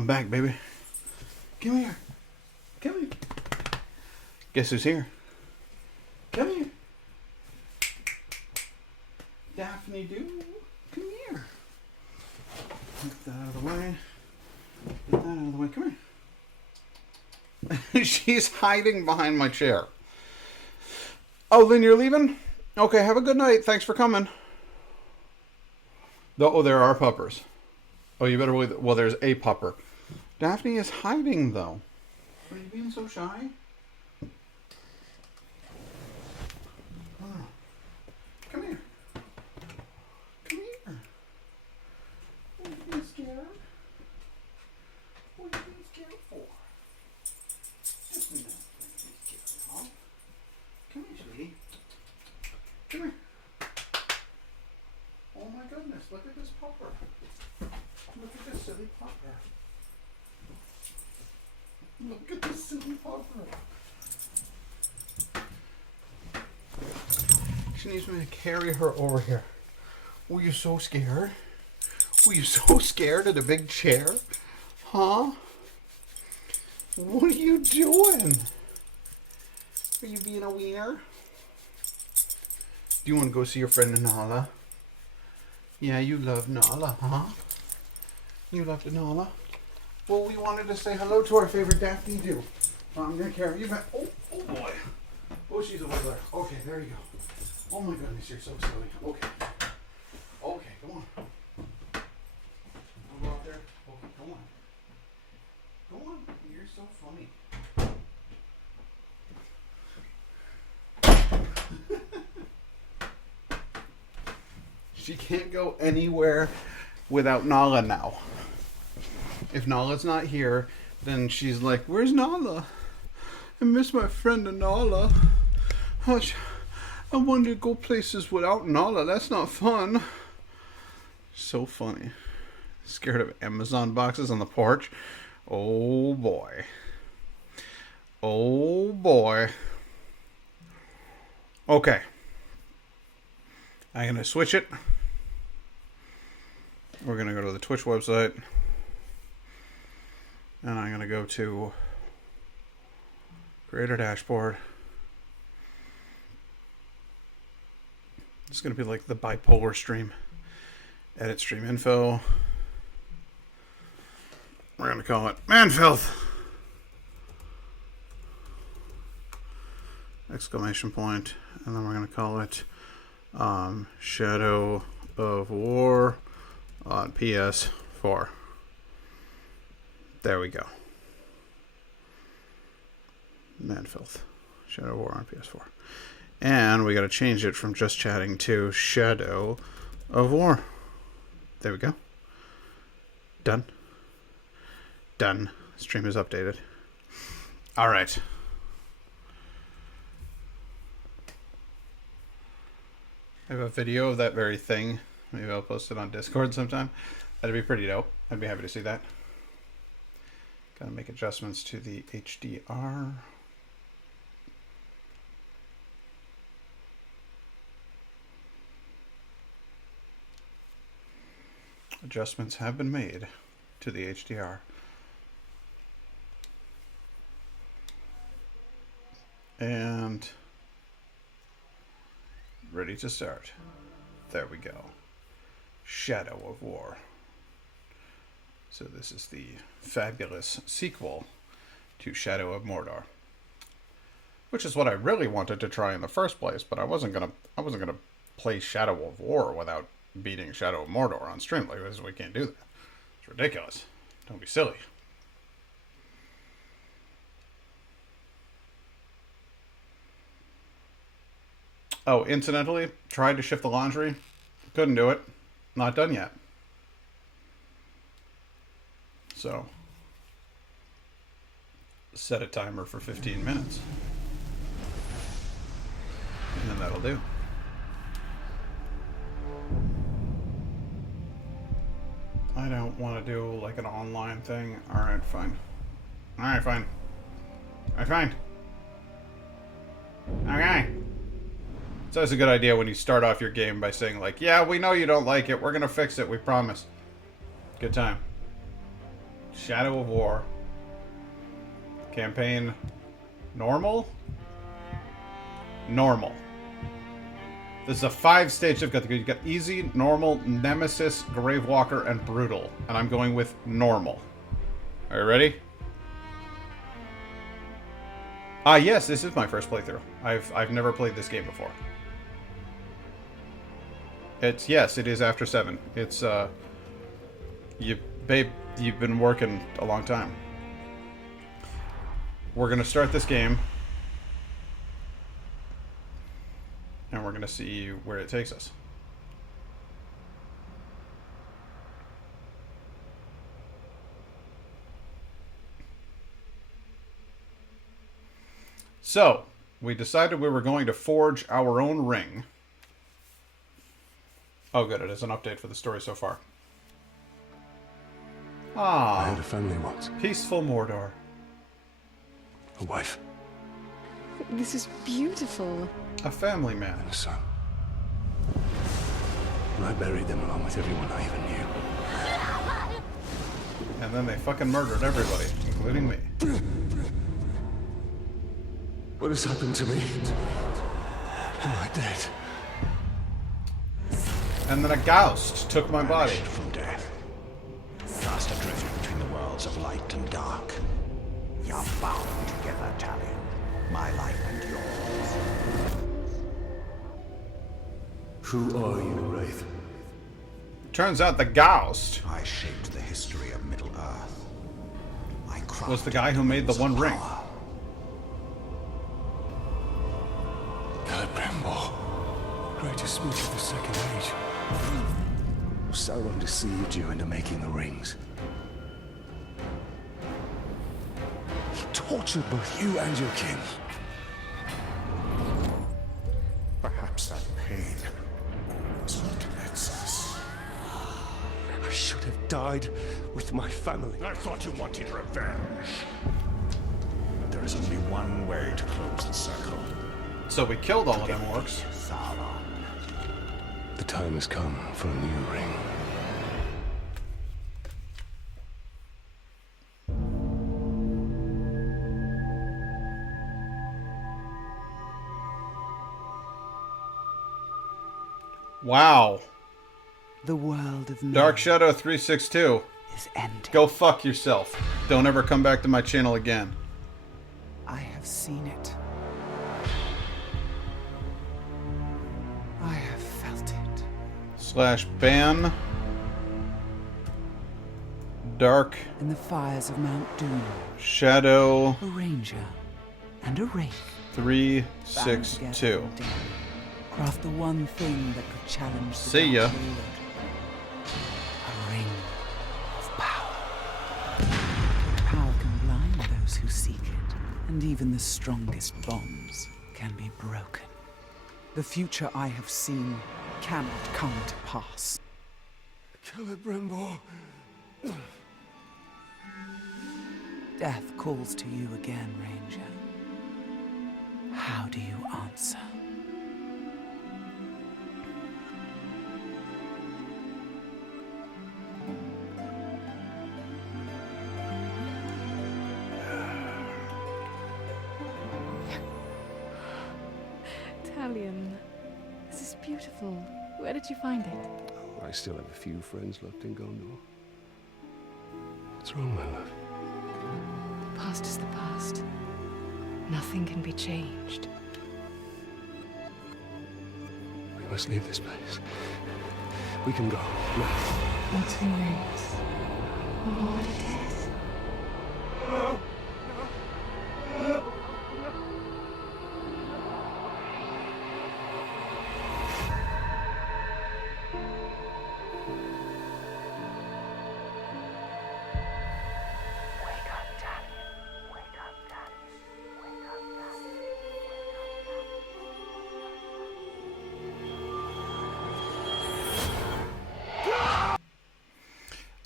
I'm back, baby. Come here. Come here. Guess who's here? Come here. Daphne Doo. Come here. Get that out of the way. Get that out of the way. Come here. She's hiding behind my chair. Oh, Lynn, you're leaving? Okay, have a good night. Thanks for coming. Oh, there are puppers. Oh, you better believe that. Well, there's a pupper. Daphne is hiding, though. Are you being so shy? Oh. Come here. Come here. What are you being scared? What are you being scared for? Just nothing to be scared of. Come here, sweetie. Come here. Oh my goodness, look at this pupper. Look at this silly pupper. Look at this silly pupper. She needs me to carry her over here. Were you so scared? Were you so scared of the big chair? Huh? What are you doing? Are you being a wiener? Do you want to go see your friend Nala? Yeah, you love Nala, huh? You love the Nala? Well, we wanted to say hello to our favorite Daphne Doo. I'm going to carry you back. Oh boy. Oh, she's over there. Okay, there you go. Oh my goodness, you're so silly. Okay. Okay, come on. I'll go out there. Okay, come on. Go on. You're so funny. She can't go anywhere without Nala now. If Nala's not here, then she's like, where's Nala? I miss my friend Nala. Hush. I wanted to go places without Nala. That's not fun. So funny. Scared of Amazon boxes on the porch? Oh boy. Oh boy. Okay. I'm going to switch it. We're going to go to the Twitch website. And I'm going to go to Creator Dashboard. It's going to be like the bipolar stream. Edit stream info. We're going to call it Manfilth! Exclamation point. And then we're going to call it Shadow of War on PS4. There we go. Manfilth. Shadow of War on PS4. And we got to change it from just chatting to Shadow of War. There we go. Done. Done. Stream is updated. All right. I have a video of that very thing. Maybe I'll post it on Discord sometime. That'd be pretty dope. I'd be happy to see that. Gotta make adjustments to the HDR. Adjustments have been made to the HDR. And ready to start. There we go. Shadow of War. So this is the fabulous sequel to Shadow of Mordor, which is what I really wanted to try in the first place. But I wasn't gonna play Shadow of War without beating Shadow of Mordor on stream. Like this, we can't do that. It's ridiculous. Don't be silly. Oh, incidentally, tried to shift the laundry. Couldn't do it. Not done yet. So, set a timer for 15 minutes. And then that'll do. I don't want to do like an online thing. Alright, fine. Alright, fine. Alright, fine. Okay. It's always a good idea when you start off your game by saying like, yeah, we know you don't like it. We're going to fix it. We promise. Good time. Shadow of War. Campaign normal? Normal. This is a 5-stage difficulty. You got easy, normal, nemesis, gravewalker, and brutal. And I'm going with normal. Are you ready? Ah, yes, this is my first playthrough. I've never played this game before. Yes, it is after 7. It's babe, you've been working a long time. We're gonna start this game, and we're gonna see where it takes us. So, we decided we were going to forge our own ring. Oh, good. It is an update for the story so far. Ah. I had a family once. Peaceful Mordor. A wife. This is beautiful. A family man. And a son. And I buried them along with everyone I even knew. And then they fucking murdered everybody, including me. What has happened to me? Am I dead? And then a ghost took my body. From death. Cast adrift between the worlds of light and dark. You're bound together, Talion. My life and yours. Who are you, Wraith? Turns out the ghost I shaped the history of Middle-earth. I was the guy who made the One Ring. Celebrimbor, greatest smith of the Second Age. Sauron deceived you into making the rings. He tortured both you and your kin. Perhaps that pain was what connects us. I should have died with my family. I thought you wanted revenge. But there is only one way to close the circle. So we killed all of them orcs. Sauron. The time has come for a new ring. Wow. The world of Dark men Shadow 362. is ending. Go fuck yourself. Don't ever come back to my channel again. I have seen it. I have felt it. /ban Dark In the fires of Mount Doom, Shadow a ranger and a wraith bound together 362. in daring, craft the one thing that could challenge the See ya. Dark Lord. A ring of power. Power can blind those who seek it, and even the strongest bombs can be broken. The future I have seen cannot come to pass. Celebrimbor. Death calls to you again, Ranger. How do you answer? Talion, this is beautiful. Where did you find it? I still have a few friends left in Gondor. What's wrong, my love? The past is the past. Nothing can be changed. We must leave this place. We can go now. What remains? What it is?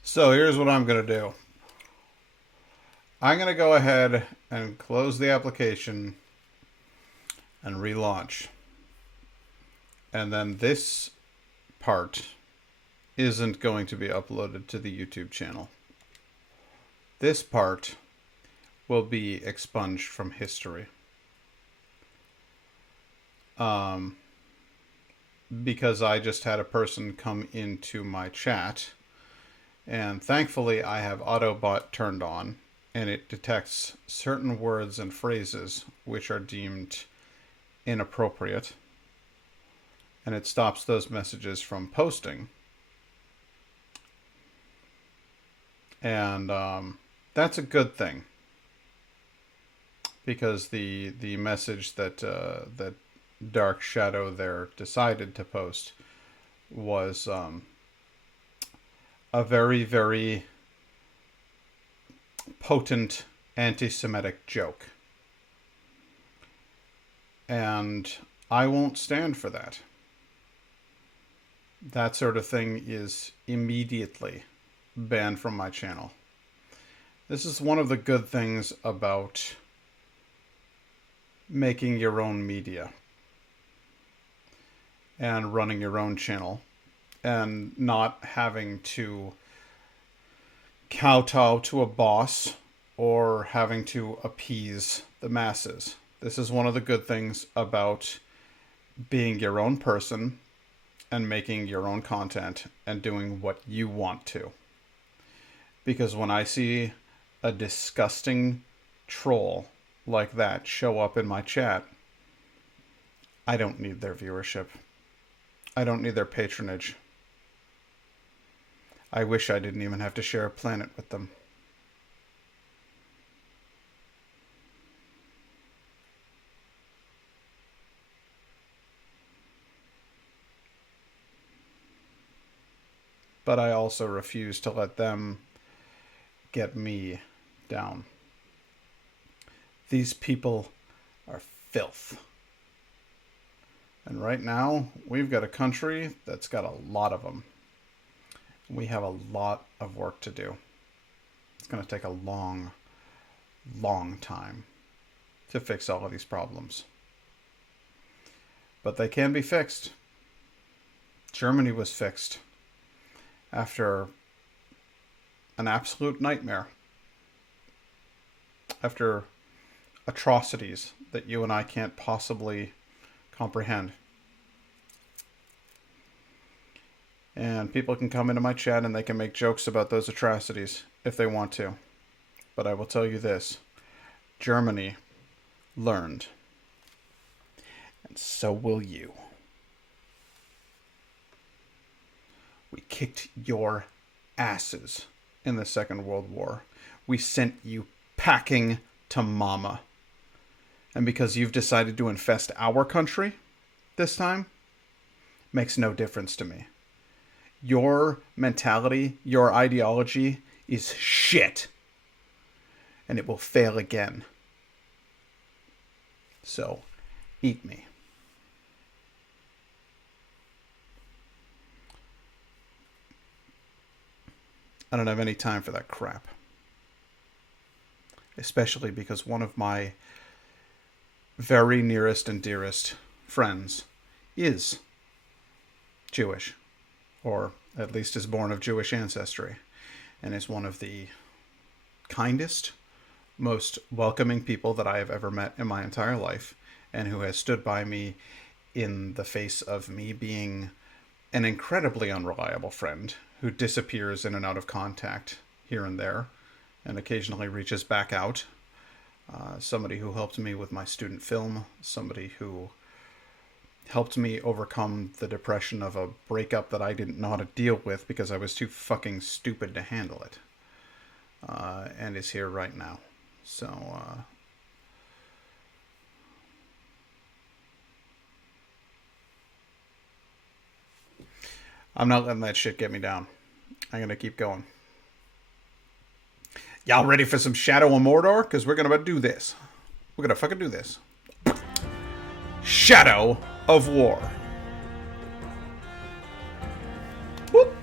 So here's what I'm going to do. I'm going to go ahead and close the application and relaunch. And then this part isn't going to be uploaded to the YouTube channel. this part will be expunged from history. Because I just had a person come into my chat, and thankfully I have Autobot turned on, and it detects certain words and phrases which are deemed inappropriate, and it stops those messages from posting. And that's a good thing, because the message that that Dark Shadow there decided to post was a very, very potent anti-Semitic joke. And I won't stand for that. That sort of thing is immediately banned from my channel. This is one of the good things about making your own media and running your own channel and not having to kowtow to a boss or having to appease the masses. This is one of the good things about being your own person and making your own content and doing what you want to. Because when I see a disgusting troll like that show up in my chat, I don't need their viewership. I don't need their patronage. I wish I didn't even have to share a planet with them. But I also refuse to let them get me down. These people are filth. And right now, we've got a country that's got a lot of them. We have a lot of work to do. It's going to take a long, long time to fix all of these problems. But they can be fixed. Germany was fixed after an absolute nightmare. After atrocities that you and I can't possibly comprehend. And people can come into my chat and they can make jokes about those atrocities if they want to. But I will tell you this. Germany learned. And so will you. We kicked your asses in the Second World War. We sent you packing to mama. And because you've decided to infest our country this time, makes no difference to me. Your mentality, your ideology is shit. And it will fail again. So, eat me. I don't have any time for that crap. Especially because one of my very nearest and dearest friends is Jewish, or at least is born of Jewish ancestry, and is one of the kindest, most welcoming people that I have ever met in my entire life, and who has stood by me in the face of me being an incredibly unreliable friend who disappears in and out of contact here and there, and occasionally reaches back out. Somebody who helped me with my student film, somebody who helped me overcome the depression of a breakup that I didn't know how to deal with because I was too fucking stupid to handle it, and is here right now. So, I'm not letting that shit get me down. I'm gonna keep going. Y'all ready for some Shadow of Mordor? Because we're gonna do this. We're gonna fucking do this. Shadow of War. Whoop.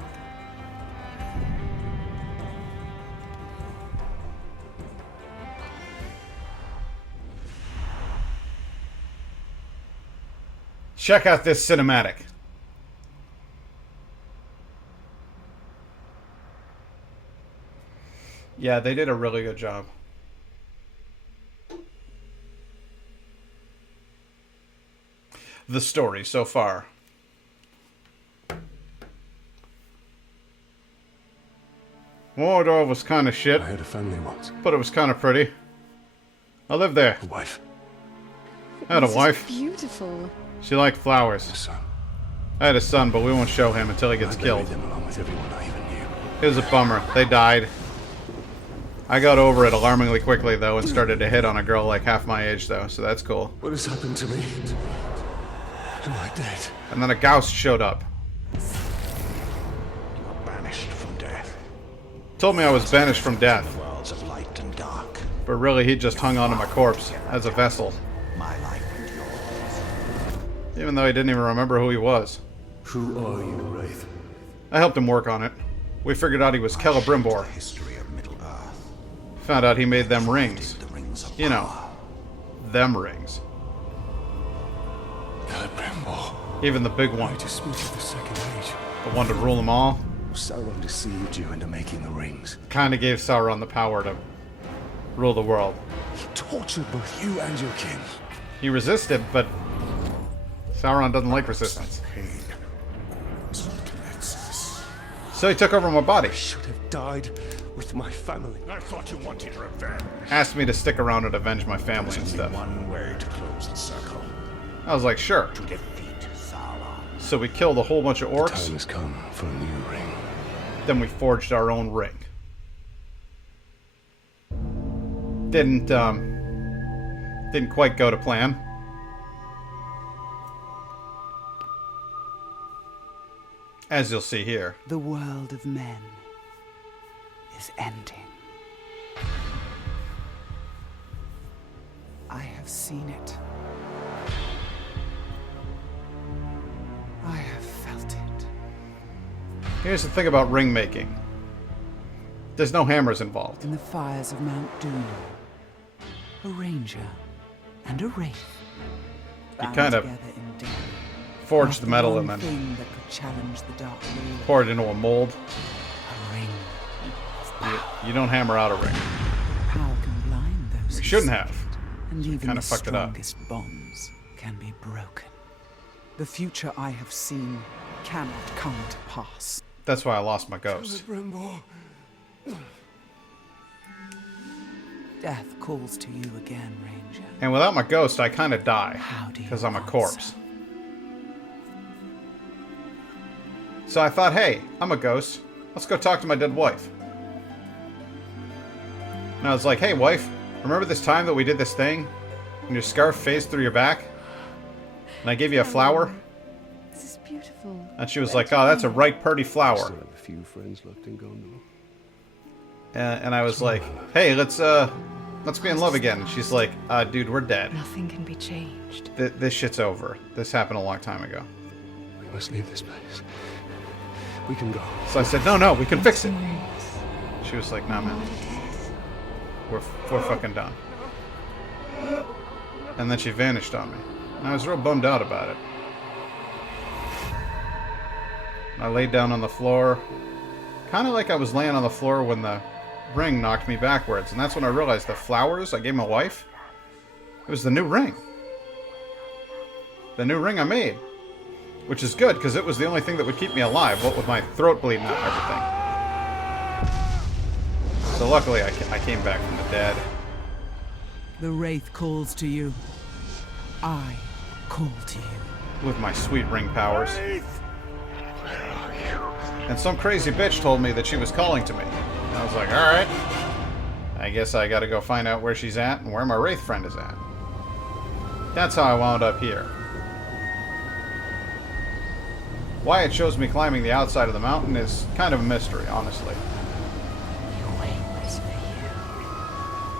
Check out this cinematic. Yeah, they did a really good job. The story so far. Mordor was kind of shit, I had a family once. but it was kind of pretty. I lived there. A wife. I had a This is wife. beautiful. She liked flowers. A son. I had a son, but we won't show him until he gets I buried killed. them along with everyone I even knew. It was a bummer. They died. I got over it alarmingly quickly, though, and started to hit on a girl like half my age, though, so that's cool. What has happened to me? Am I dead? And then a Gauss showed up. You are banished from death. Told me I was banished from death, Worlds of light and dark. but really he just hung onto my corpse as a vessel, My life and yours. even though he didn't even remember who he was. Who are you, Wraith? I helped him work on it. We figured out he was Celebrimbor. The history of Middle Earth. Found out he made them rings. The rings of You know, power. them rings. Celebrimbor. Even the big one. Greatest smith of the Second Age. The one to rule them all. Sauron deceived you into making the rings. Kinda gave Sauron the power to rule the world. He tortured both you and your kin. He resisted, but Sauron doesn't like resistance. Pain. So he took over my body. I should have died with my family. I thought you wanted revenge. Asked me to stick around and avenge my family and Only stuff. one way to close the circle. I was like, sure. To defeat Sauron. So we killed a whole bunch of Time orcs, has come for a new ring. then we forged our own ring. Didn't quite go to plan. As you'll see here. The world of men is ending. I have seen it. I have felt it. Here's the thing about ring making. There's no hammers involved. In the fires of Mount Doom, a ranger and a wraith bound kind of together in death. Forged Not the metal one and then thing that could challenge the Dark Lord. pour it into a mold. A ring of power. You don't hammer out a ring. Power can blind those who shouldn't seek have. it, and even kinda the fucked it up. strongest bonds can be broken. The future I have seen cannot come to pass. That's why I lost my ghost. Celebrimbor. Death calls to you again, Ranger. And without my ghost, I kind of die. How do you Because I'm a answer? corpse. So I thought, hey, I'm a ghost. Let's go talk to my dead wife. And I was like, hey, wife, remember this time that we did this thing? And your scarf phased through your back? And I gave you a flower? This is beautiful. And she was like, oh, that's a right pretty flower. Still have a few friends left in Gondor. And I was like, hey, let's be in love again. And she's like, dude, we're dead. Nothing can be changed. This shit's over. This happened a long time ago. We must leave this place. We can go. So I said, no, we can fix it. Yes. She was like, nah, man. We're fucking done. And then she vanished on me. And I was real bummed out about it. I laid down on the floor. Kind of like I was laying on the floor when the ring knocked me backwards. And that's when I realized the flowers I gave my wife, it was the new ring. The new ring I made. Which is good, because it was the only thing that would keep me alive, what with my throat bleeding out and everything. So luckily I came back from the dead. The Wraith calls to you. I call to you. With my sweet ring powers. And some crazy bitch told me that she was calling to me. And I was like, alright. I guess I gotta go find out where she's at and where my Wraith friend is at. That's how I wound up here. Why it shows me climbing the outside of the mountain is kind of a mystery, honestly.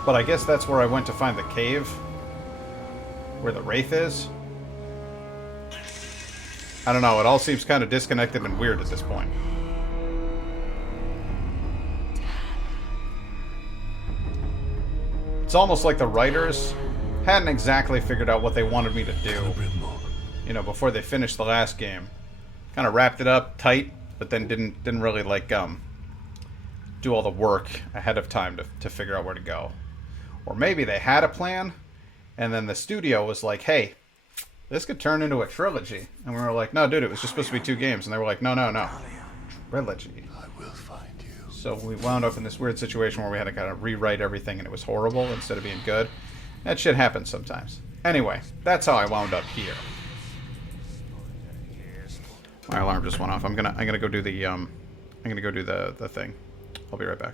But I guess that's where I went to find the cave. Where the Wraith is. I don't know, it all seems kind of disconnected and weird at this point. It's almost like the writers hadn't exactly figured out what they wanted me to do. Celebrimbor. You know, before they finished the last game. Kind of wrapped it up tight, but then didn't really like do all the work ahead of time to figure out where to go. Or maybe they had a plan, and then the studio was like, hey, this could turn into a trilogy. And we were like, no, dude, it was just supposed to be 2 games. And they were like, no, trilogy. I will find you. So we wound up in this weird situation where we had to kind of rewrite everything, and it was horrible instead of being good. That shit happens sometimes. Anyway, that's how I wound up here. My alarm just went off. I'm gonna go do the thing. I'll be right back.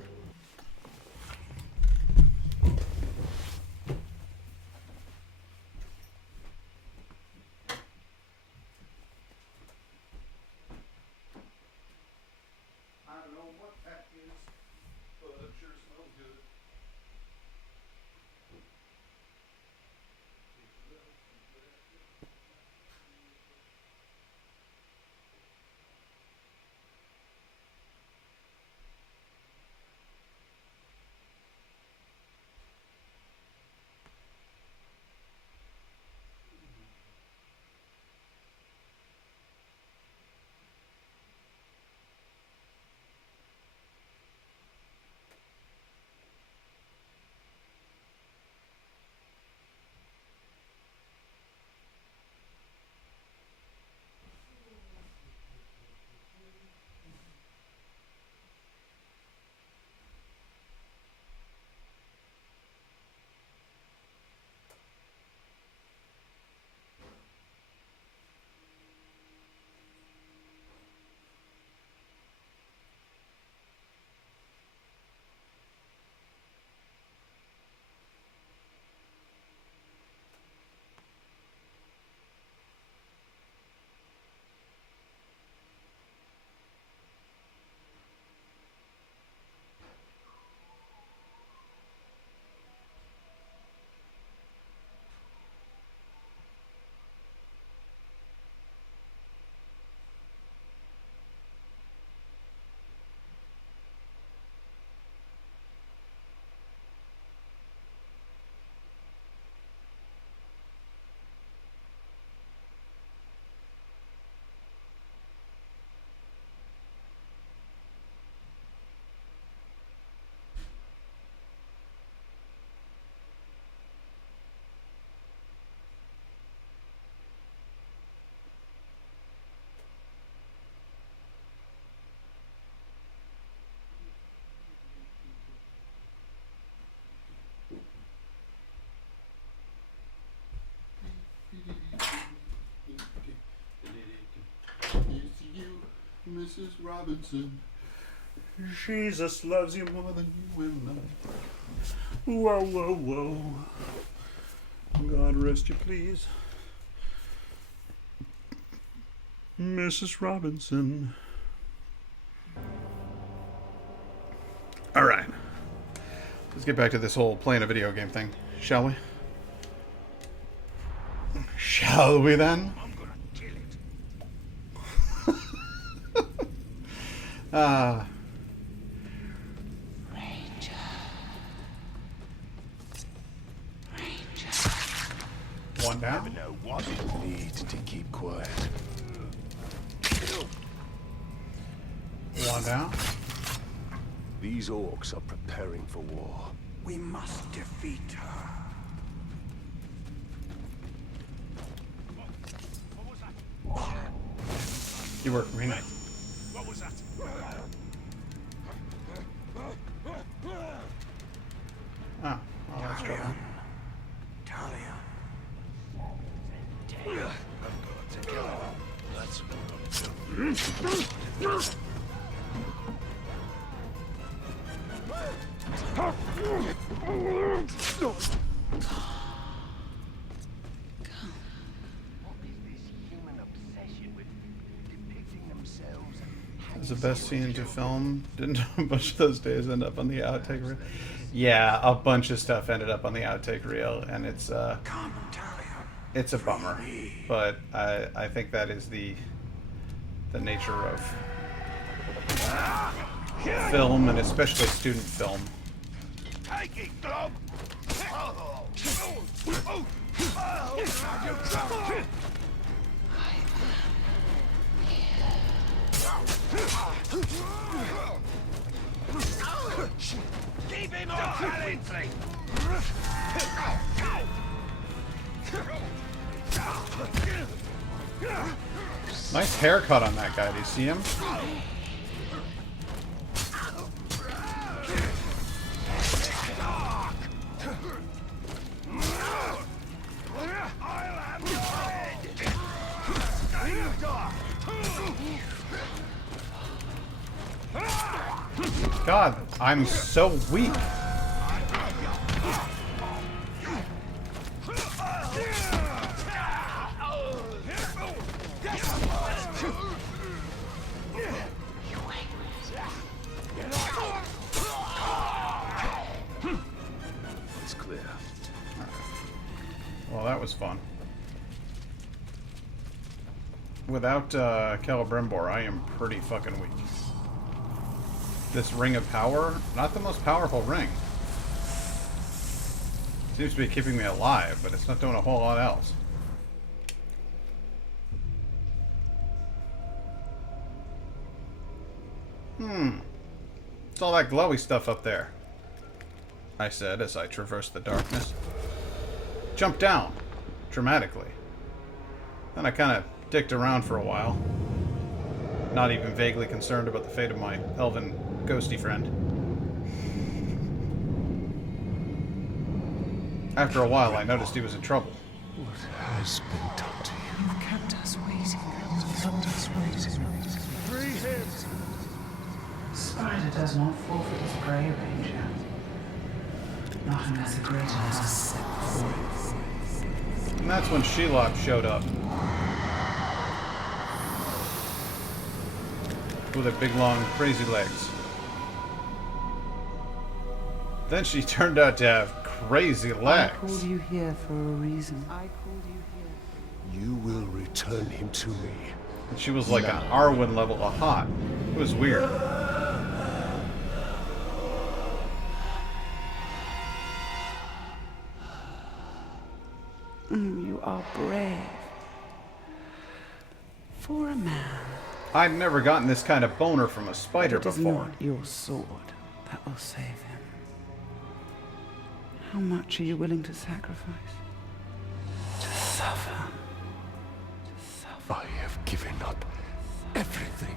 I don't know what that is, but it sure smells good. Mrs. Robinson, Jesus loves you more than you will know. Whoa, whoa, whoa. God rest you, please. Mrs. Robinson. Alright. Let's get back to this whole playing a video game thing, shall we? Shall we then? One down. Need to keep quiet. One down. These orcs are preparing for war. We must defeat her. You work, Rena. What was that? Oh, well, that's trouble. Talia. That's It's the best scene to film. Didn't a bunch of those days end up on the outtake reel? Yeah, a bunch of stuff ended up on the outtake reel, and it's a bummer. But I think that is the nature of film, and especially student film. Take it, Glob! Keep him off, Lindsay! Nice haircut on that guy. Do you see him? God, I'm so weak. It's clear. Well, that was fun. Without Celebrimbor, I am pretty fucking weak. This Ring of Power, not the most powerful ring. Seems to be keeping me alive, but it's not doing a whole lot else. It's all that glowy stuff up there, I said as I traversed the darkness. Jumped down, dramatically. Then I kind of dicked around for a while. Not even vaguely concerned about the fate of my elven ghosty friend. After a while, I noticed he was in trouble. What has been done to you? You've kept us waiting. Spider does not forfeit his prey, Ranger. Not unless a greater has set before. And that's when Shelob showed up. With her big, long, crazy legs. Then she turned out to have crazy legs. I called you here for a reason. I called you here. You will return him to me. And she was like an Arwen level of hot. It was weird. You are brave. For a man. I'd never gotten this kind of boner from a spider It is before. not your sword that will save him. How much are you willing to sacrifice? To suffer. To suffer. I have given up everything.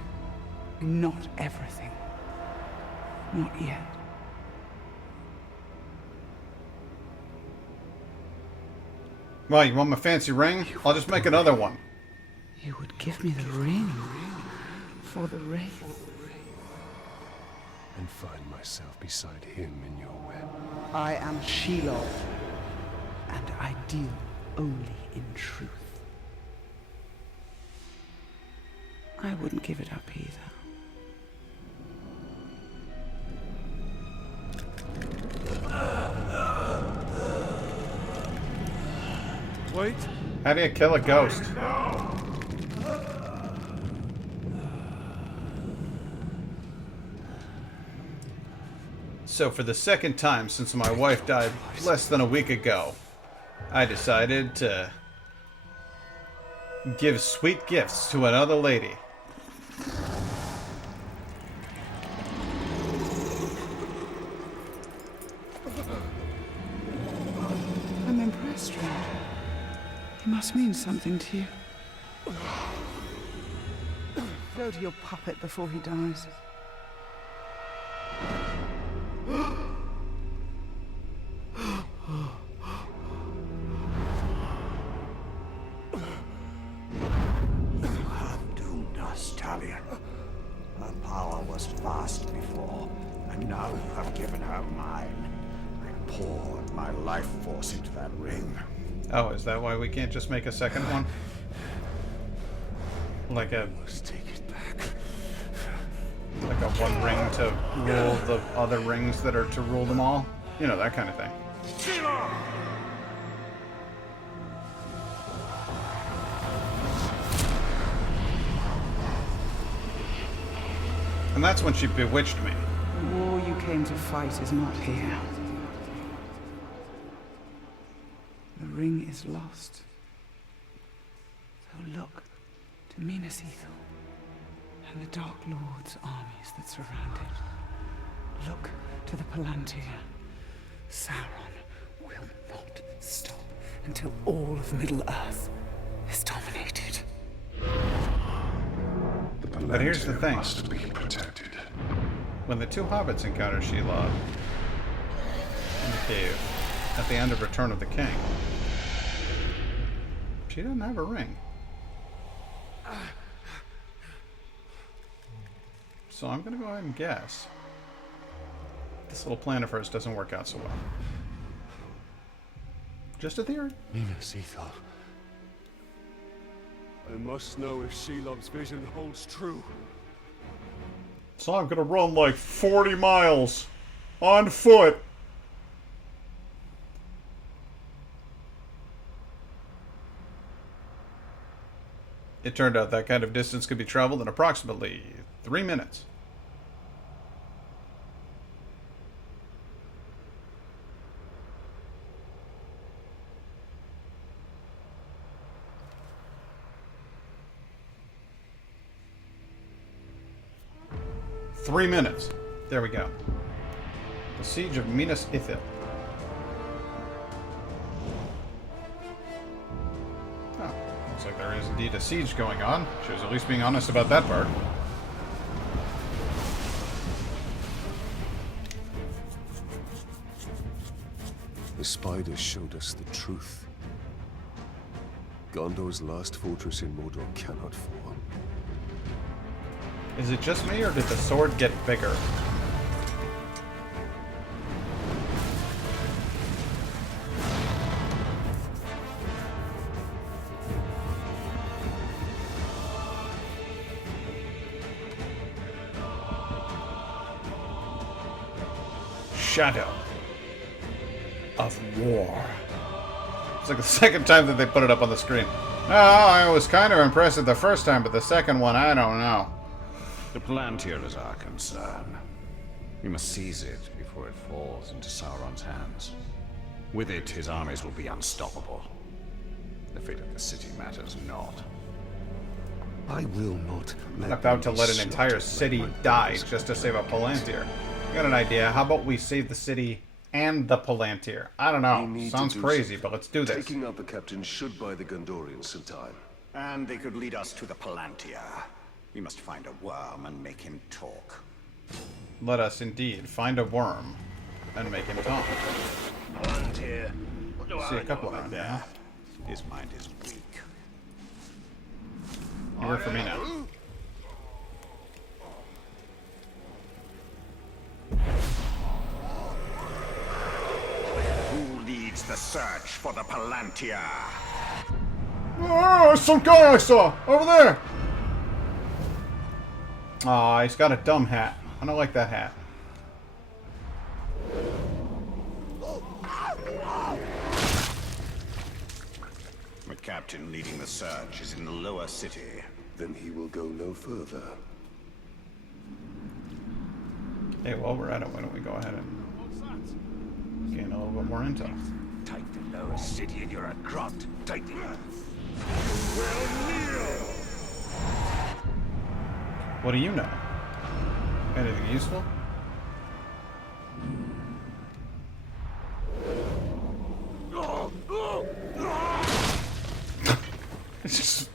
Not everything. Not yet. Well, you want my fancy ring? I'll just make another one. You would give me the ring for the wraith. And find myself beside him in your web. I am Shelob, and I deal only in truth. I wouldn't give it up either. Wait. How do you kill a ghost? So for the second time since my wife died less than a week ago, I decided to give sweet gifts to another lady. I'm impressed, Ranger. He must mean something to you. Go to your puppet before he dies. Talion. Her power was vast before, and now you have given her mine. I poured my life force into that ring. Oh, is that why we can't just make a second one? Like a Take it back. one ring to rule the other rings that are to rule them all? You know, that kind of thing. And that's when she bewitched me. The war you came to fight is not here. The ring is lost. So look to Minas Ithil and the Dark Lord's armies that surround it. Look to the Palantir. Sauron will not stop until all of Middle-earth is dominated. The But here's the Palantir thing. must be protected. When the two hobbits encounter Shelob in the cave at the end of Return of the King, she doesn't have a ring. So I'm going to go ahead and guess this little plan of hers doesn't work out so well. Just a theory. Minas Ithil. I must know if Shelob's vision holds true. So I'm going to run like 40 miles on foot. It turned out that kind of distance could be traveled in approximately 3 minutes. Three minutes. There we go. The Siege of Minas Ithil. Oh, looks like there is indeed a siege going on. She was at least being honest about that part. The spiders showed us the truth. Gondor's last fortress in Mordor cannot fall. Is it just me, or did the sword get bigger? Shadow of War. It's like the second time that they put it up on the screen. Oh, I was kind of impressed at the first time, but the second one, I don't know. The Palantir is our concern. We must seize it before it falls into Sauron's hands. With it, his armies will be unstoppable. The fate of the city matters not. I will not let About to them be let an entire slaughtered city like my die brothers. just to save a Palantir. I got an idea. How about we save the city and the Palantir? I don't We know. need Sounds to do crazy, something. but let's do this. Taking out the captain should buy the Gondorians some time. And they could lead us to the Palantir. We must find a worm and make him talk. Let us indeed find a worm and make him talk. Palantir. What do See a couple around here, huh? His mind is weak. You work for me now. Who leads the search for the Palantir? Oh, some guy I saw over there. Aw, he's got a dumb hat. I don't like that hat. The captain leading the search is in the lower city. Then he will go no further. Hey, while we're at it, why don't we go ahead and gain a little bit more intel? Take the lower city and you're a grunt. Take the... What do you know? Anything useful? It's just...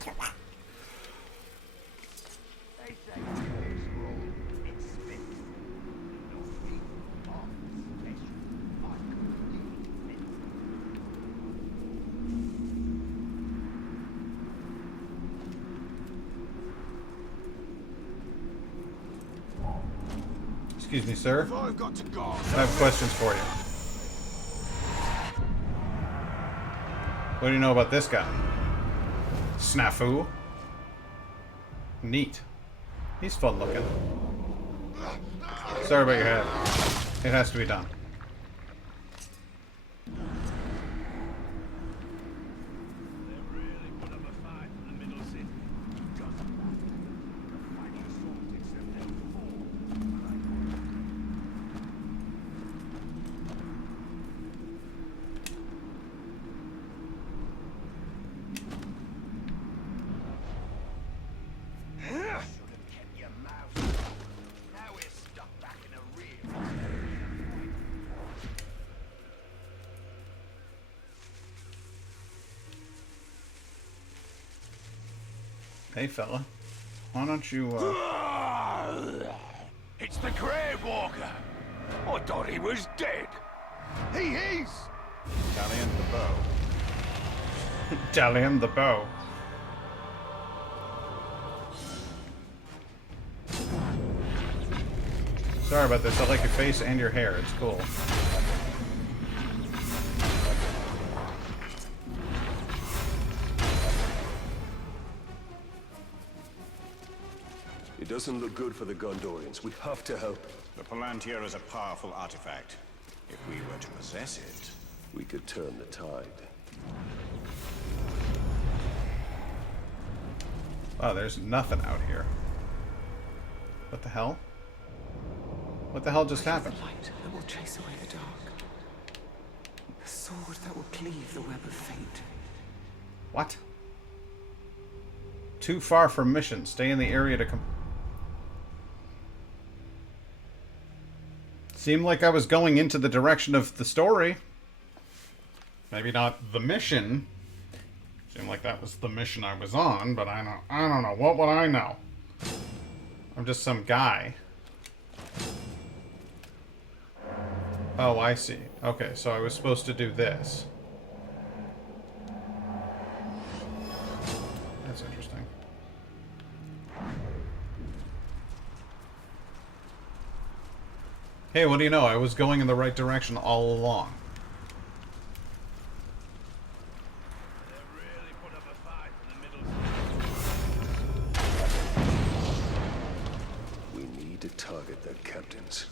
Excuse me, sir. I've got to go. I have questions for you. What do you know about this guy? Snafu? Neat. He's fun looking. Sorry about your head. It has to be done. Hey, fella. Why don't you, It's the Grave Walker. I thought he was dead. He is. Talion the bow. Dalian the bow. Sorry about this. I like your face and your hair. It's cool. It doesn't look good for the Gondorians. We have to help. The Palantir is a powerful artifact. If we were to possess it, We could turn the tide. Oh, there's nothing out here. What the hell? What the hell just happened? The light that will chase away the dark. The sword that will cleave the web of fate. What? Too far from mission. Stay in the area to Seemed like I was going into the direction of the story. Maybe not the mission. Seemed like that was the mission I was on, but I don't know. What would I know? I'm just some guy. Oh, I see. Okay, so I was supposed to do this. That's interesting. Hey, what do you know? I was going in the right direction all along. We need to target their captains.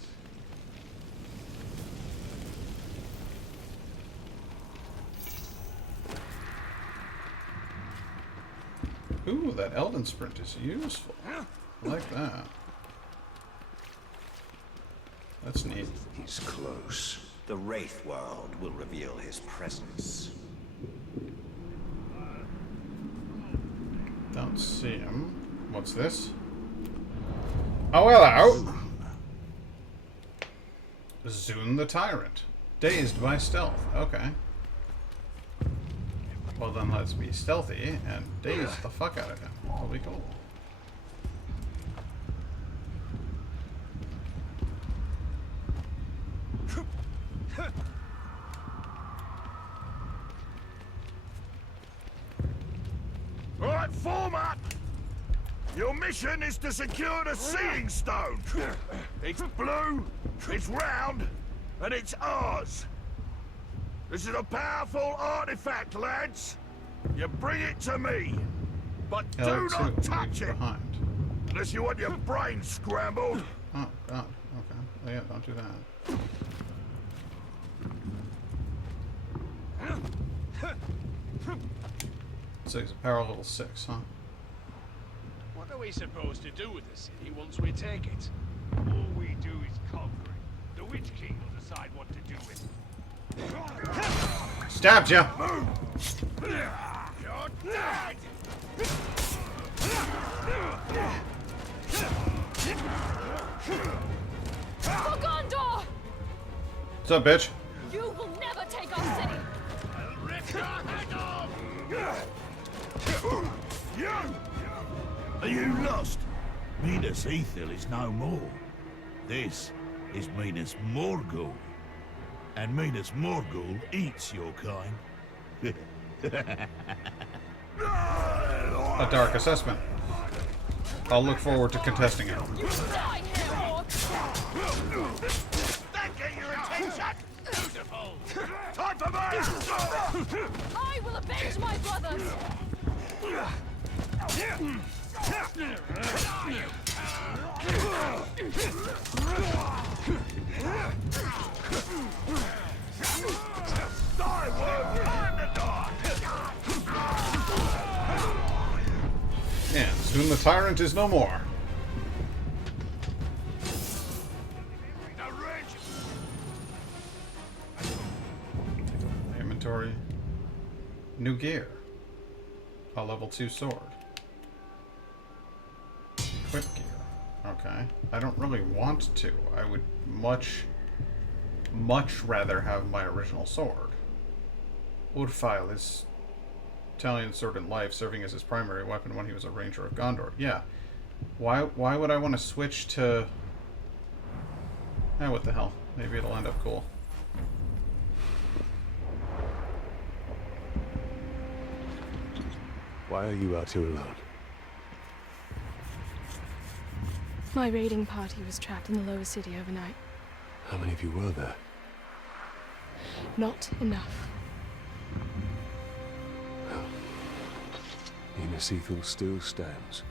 Ooh, that Elden Sprint is useful. I like that. That's neat. He's close. the Wraith world will reveal his presence. Don't see him. What's this? Oh, hello! Zune the Tyrant. Dazed by stealth. Okay. Well then let's be stealthy and daze the fuck out of him. That'll be cool. Right, form up! Your mission is to secure the Seeing Stone. It's blue, it's round, and it's ours. This is a powerful artifact, lads. You bring it to me. But do L2 not moves touch it, behind. unless you want your brain scrambled. Oh, God. Okay. Oh, yeah, don't do that. So he's a power level 6, huh? What are we supposed to do with the city once we take it? All we do is conquer it. The Witch King will decide what to do with it. Stabbed ya! You're dead! For Gondor! What's up, bitch? You will never take our city! I'll rip your head off! You! Are you lost? Minas Ithil is no more. This is Minas Morgul. And Minas Morgul eats your kind. A dark assessment. I'll look forward to contesting it. You die here, orc! That get your attention? Beautiful! Time for me! I will avenge my brothers! Die, worm! Time to die! And soon the tyrant is no more. Inventory. New gear. A level 2 sword. Equip gear. Okay. I don't really want to. I would much rather have my original sword. Wood file is Talion sword in life, serving as his primary weapon when he was a ranger of Gondor. Yeah. Why would I want to switch to... what the hell. Maybe it'll end up cool. Why are you out here alone? My raiding party was trapped in the lower city overnight. How many of you were there? Not enough. Minas Ithil still stands.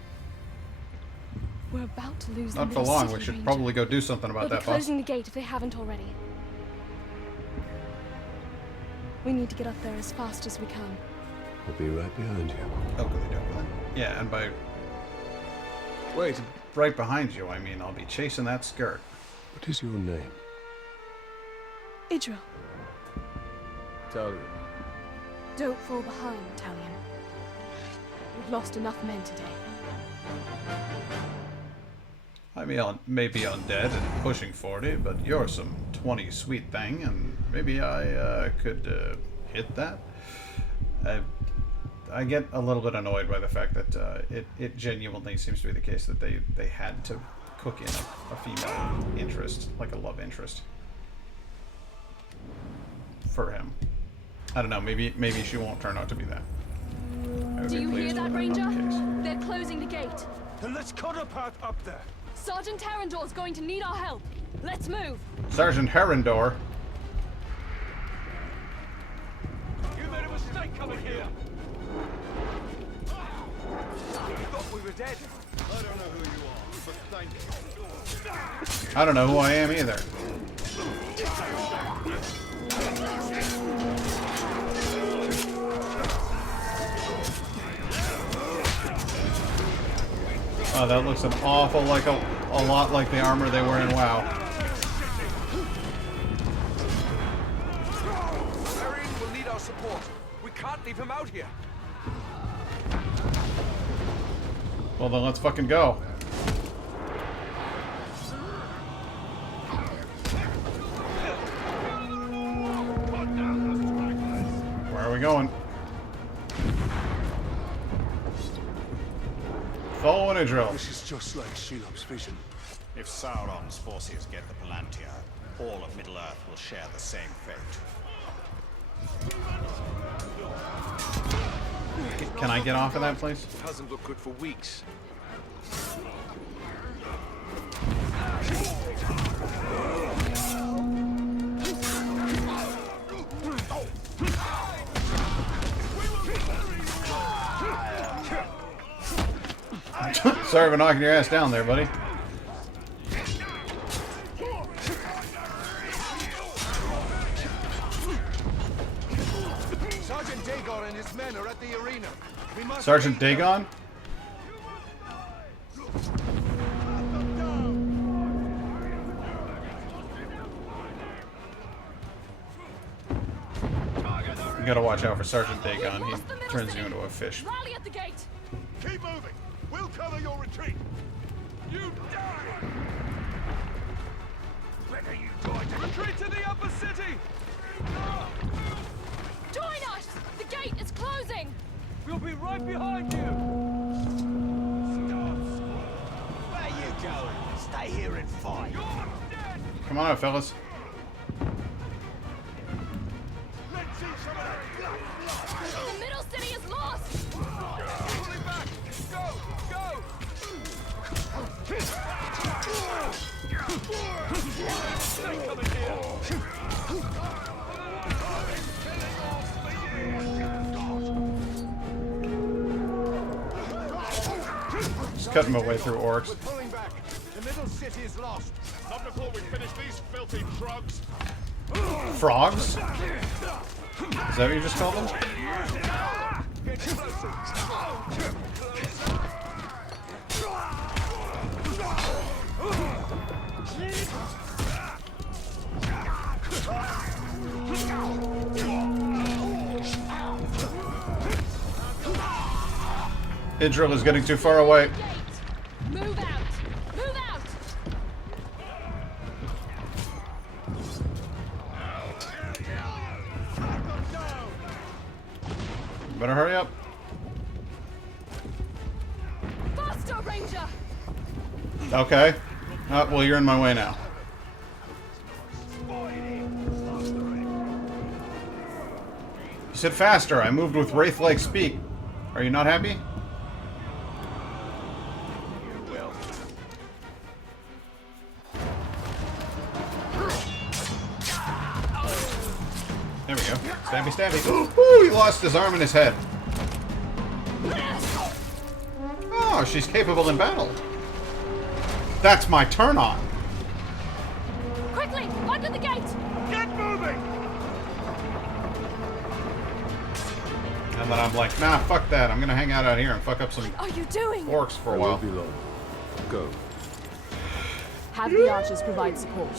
We're about to lose Not the for middle long. city, We should Ranger. probably go do something about They'll that, be boss. closing the gate if they haven't already. We need to get up there as fast as we can. I'll be right behind you. Oakley dokley. Yeah, and by... Wait, right behind you, I mean, I'll be chasing that skirt. What is your name? Idril, Talion. don't fall behind, Talion. We've lost enough men today. I may be undead and pushing 40, but you're some 20 sweet thing, and maybe I could hit that. I get a little bit annoyed by the fact that it genuinely seems to be the case that they had to cook in a female interest, like a love interest, for him. I don't know, maybe she won't turn out to be that. I would Do be you hear pleased that, if Ranger? not the case. They're closing the gate. Then let's cut a path up there. Sergeant Terrandor's going to need our help. Let's move. Sergeant Herondor. You made a mistake coming here. We thought we were dead. I don't know who you are, but thank you. I don't know who I am either. Oh, that looks an awful like a lot like the armor they wear in WoW. Marine will need our support. We can't leave him out here. Well, then let's fucking go. Where are we going? Following a drill. This is just like Shelob's vision. If Sauron's forces get the Palantir, all of Middle-earth will share the same fate. Can I get off of that place? Hasn't looked good for weeks. Sorry for knocking your ass down there, buddy. Sergeant Dagon and his men are at the arena. We must Sergeant Dagon? You gotta watch out for Sergeant Dagon. He turns you into a fish. Rally at the gate. Keep moving. We'll cover your retreat. You die! When are you going to retreat to the upper city? Join us. The gate is closing. We'll be right behind you. Where you going? Stay here and fight. You're dead. Come on out, fellas. Let's see some of that blood. The middle city is lost. Pulling back. Go, go. Stay coming here. Just cutting my way through orcs. We're pulling back. The middle city is lost. Not before we finish these filthy trugs. Frogs? Is that what you just called them? Get closer. Idril is getting too far away. Gate. Move out. Move out. better hurry up. Faster, Ranger! Okay. Well, you're in my way now. You said faster. I moved with wraith-like speed. Are you not happy? There we go. Stabby, stabby. Ooh, he lost his arm and his head. Oh, she's capable in battle. That's my turn on. Quickly, under the gate! Get moving! And then I'm like, nah, fuck that. I'm gonna hang out here and fuck up some What are you doing? orcs for a I while. won't be long. Go. Have the archers provide support.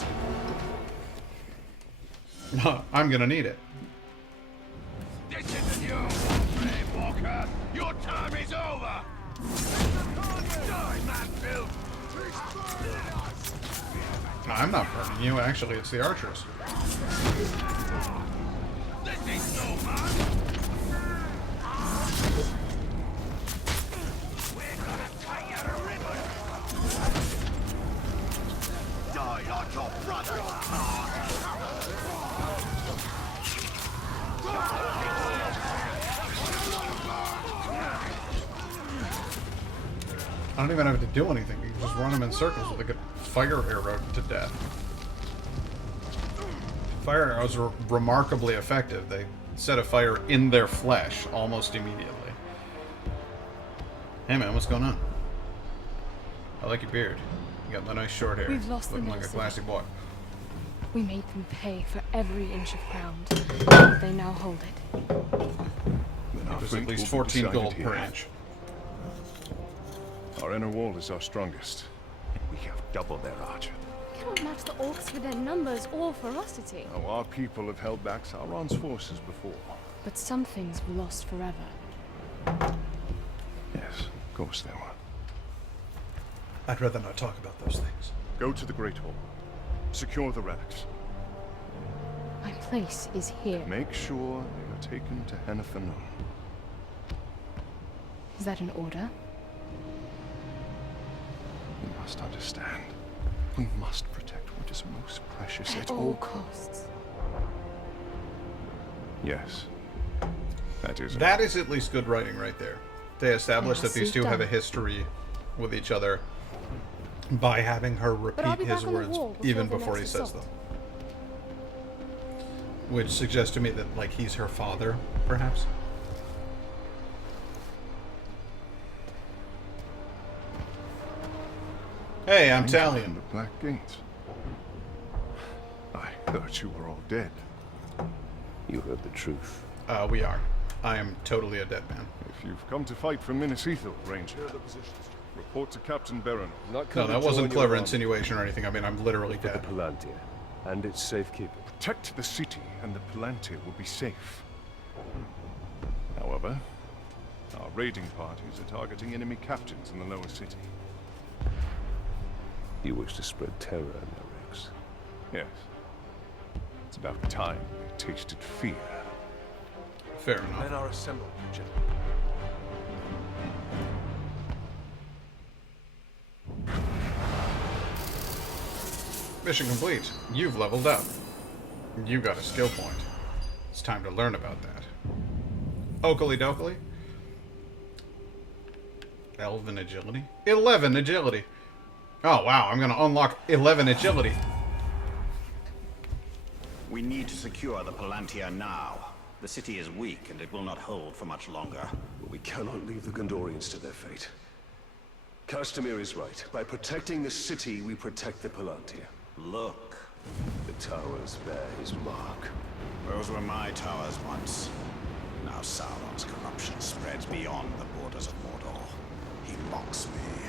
I'm gonna need it. This isn't you, Brave Walker. Your time is over. Die, Manfield. I'm not burning you. Actually, it's the archers. This is no man. We're gonna cut you to ribbons. Die like your brother. I don't even have to do anything. You can just run them in circles with a good fire arrow to death. Fire arrows are remarkably effective. They set a fire in their flesh almost immediately. Hey man, what's going on? I like your beard. You got the nice short hair. We've lost the Looking like a medicine. classy boy. We made them pay for every inch of ground. But they now hold it. Then our There's fate at least will be 14 decided gold here. per inch. Our inner wall is our strongest. We have double their archer. We cannot match the orcs for their numbers or ferocity. Now, our people have held back Sauron's forces before. But some things were lost forever. Yes, of course they were. I'd rather not talk about those things. Go to the Great Hall. Secure the relics. My place is here. Make sure they are taken to Hennefernon. Is that an order? You must understand. We must protect what is most precious At all costs. Yes. That is That is at least good writing right there. They established that these Nicely two have a done. history with each other by having her I'll repeat be his back on the words wall before even the before he next says them. assault. Which suggests to me that, like, he's her father, perhaps. Hey, I'm The Talion. Black Gate. I thought you were all dead. You heard the truth. We are. I am totally a dead man. If you've come to fight for Minas Ithil, Ranger, report to Captain Baron. Not No, come that to wasn't join clever your army insinuation or anything. I mean, I'm literally for the dead. Palantir and its safekeeping. Protect the city, and the Palantir will be safe. However, our raiding parties are targeting enemy captains in the lower city. You wish to spread terror in their ranks. Yes. It's about time they tasted fear. Fair enough. Men are assembled, General. Mission complete. You've leveled up. You got a skill point. It's time to learn about that. Oakley dokley. Elven agility. 11 agility. Oh wow, I'm gonna unlock 11 agility. We need to secure the Palantir now. The city is weak and it will not hold for much longer. But we cannot leave the Gondorians to their fate. Castamir is right. By protecting the city, we protect the Palantir. Look, The towers bear his mark. those were my towers once. Now Sauron's corruption spreads beyond the borders of Mordor. He mocks me.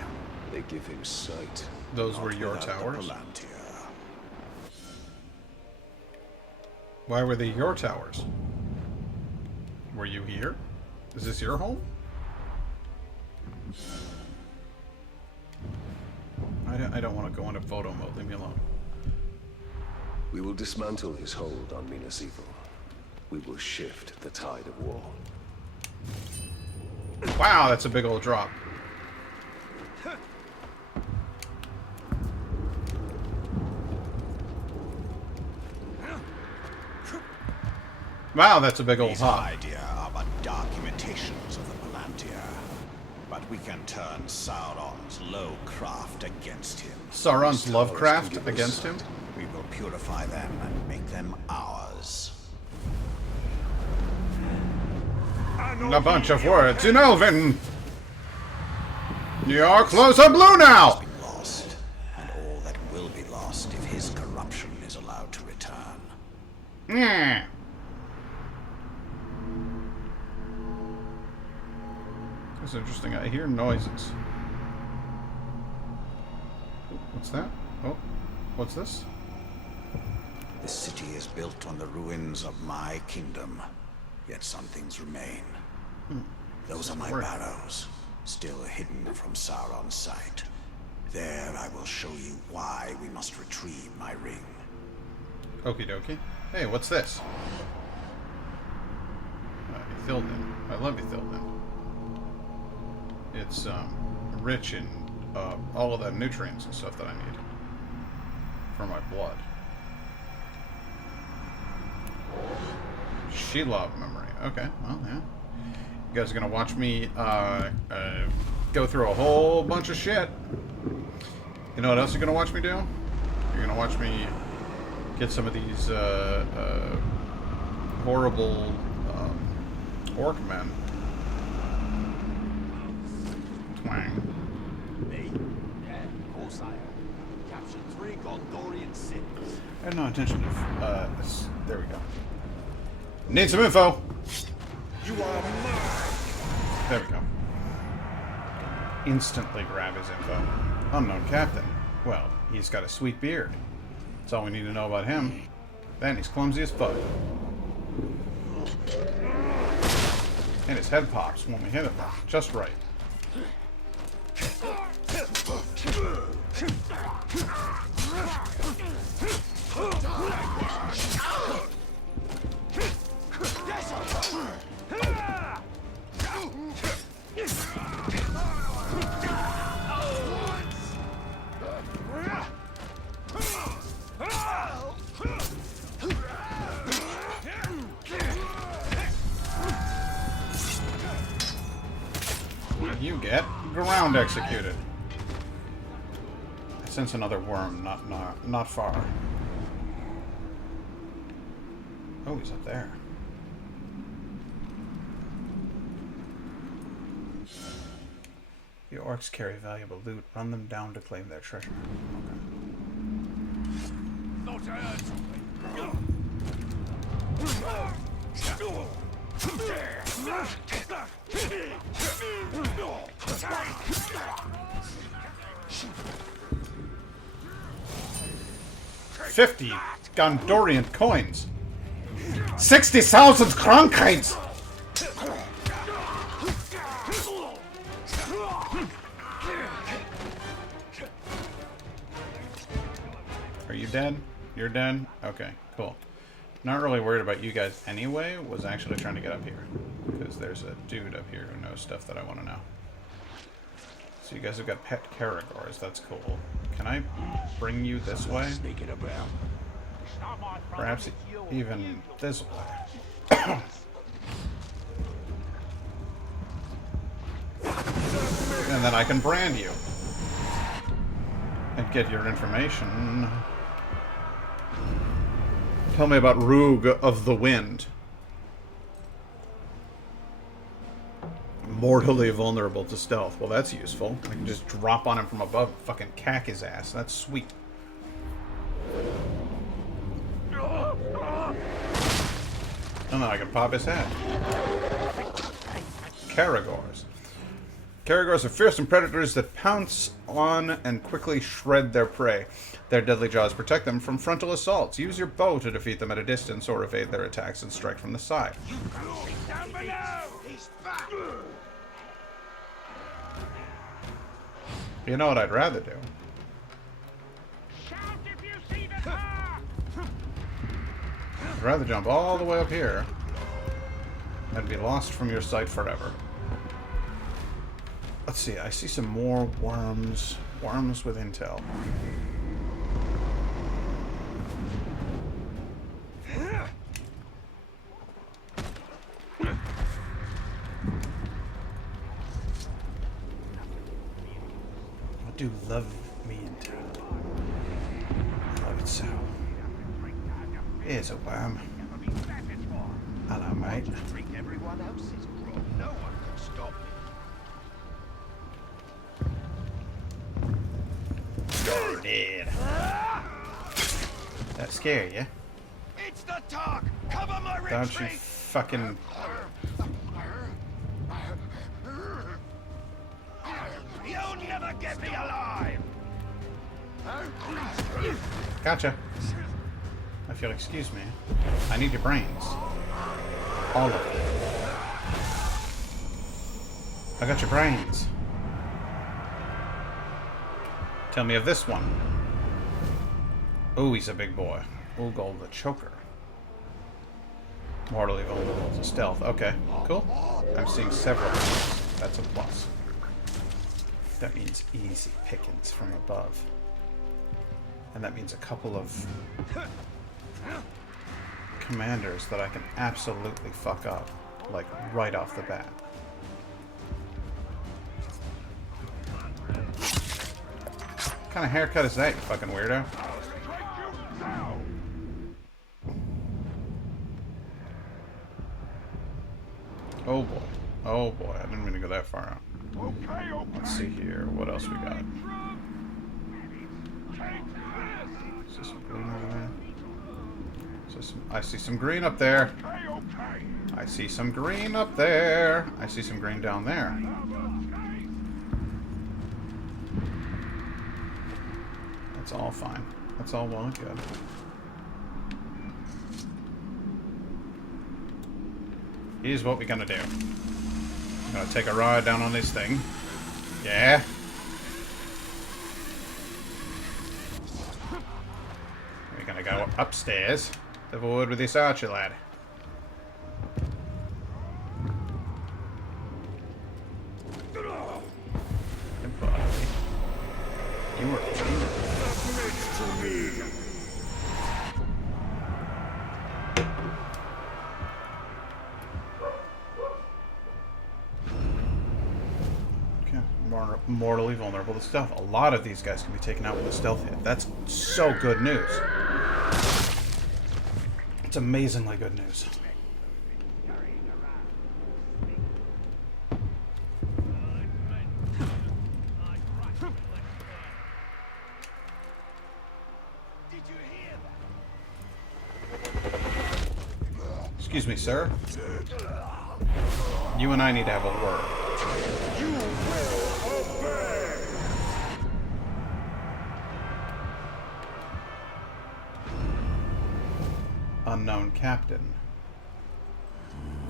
They give him sight. Those were Not your without the towers? Palantir. Why were they your towers? Were you here? Is this your home? I don't want to go into photo mode. Leave me alone. We will dismantle his hold on Minas Ithil. We will shift the tide of war. Wow, that's a big old drop. Wow, that's a big old These hop. idea are but dark imitations of the Palantir. But we can turn Sauron's low craft against him. Sauron's These Lovecraft towers can give us against him? sight. We will purify them and make them ours. A bunch of words in Elven. Your clothes are blue now. Be lost, and all that will be lost if his corruption is allowed to return. Yeah. That's interesting. I hear noises. What's that? Oh, what's this? The city is built on the ruins of my kingdom, yet some things remain. Those are my barrows, still hidden from Sauron's sight. There I will show you why we must retrieve my ring. Okie dokie. Hey, what's this? Ithilden. I love Ithilden. It's rich in all of the nutrients and stuff that I need for my blood. Shelob memory. Okay, well, yeah. You guys are gonna watch me go through a whole bunch of shit. You know what else you're gonna watch me do? You're gonna watch me get some of these horrible orc men. Twang. Captured 3 Gondorian cities. I had no intention of there we go. Need some info. You are mine. There we go. Instantly grab his info. Unknown captain. Well, he's got a sweet beard. That's all we need to know about him. Then he's clumsy as fuck. And his head pops when we hit him just right. You get ground executed. I sense another worm, not far. Oh, he's up there. The orcs carry valuable loot. Run them down to claim their treasure. Okay. Thought I heard something. 50 Gondorian coins. 60,000 Krankheits. Are you dead? You're dead? Okay, cool. Not really worried about you guys anyway. Was actually trying to get up here. Because there's a dude up here who knows stuff that I want to know. So you guys have got pet Caragors. That's cool. Can I bring you this way? Perhaps even this way. And then I can brand you. And get your information. Tell me about Rug of the Wind. Mortally vulnerable to stealth. Well, that's useful. I can just drop on him from above and fucking cack his ass. That's sweet. And then I can pop his head. Caragors. Caragors are fearsome predators that pounce on and quickly shred their prey. Their deadly jaws protect them from frontal assaults. Use your bow to defeat them at a distance or evade their attacks and strike from the side. Down below! He's back! You know what I'd rather do? Shout if you see the car! I'd rather jump all the way up here and be lost from your sight forever. Let's see, I see some more worms. Worms with intel. I do love me intel. I love it so. Here's a worm. Hello, mate. Everyone else's grub. No one can stop me. Dead. That scare you? It's the talk. Cover my retreat. Don't you fucking... You'll never get me alive. Gotcha. If you'll excuse me, I need your brains. All of them. I got your brains. Tell me of this one. Oh, he's a big boy. Ugol the Choker. Mortally vulnerable to stealth. Okay, cool. I'm seeing several of these. That's a plus. That means easy pickings from above. And that means a couple of commanders that I can absolutely fuck up, like, right off the bat. What kind of haircut is that, you fucking weirdo? Oh boy. Oh boy, I didn't mean to go that far out. Let's see here, what else we got? Is there some green over there? I see some green up there. I see some green up there. I see some green down there. That's all fine. That's all well and good. Here's what we're gonna do. I'm gonna take a ride down on this thing. Yeah. We're gonna go upstairs. Have a word with this archer lad. Goodbye. You were clean. Okay, mortally vulnerable to stealth. A lot of these guys can be taken out with a stealth hit. That's so good news. It's amazingly good news. Excuse me, sir. You and I need to have a word. You will obey. Unknown captain.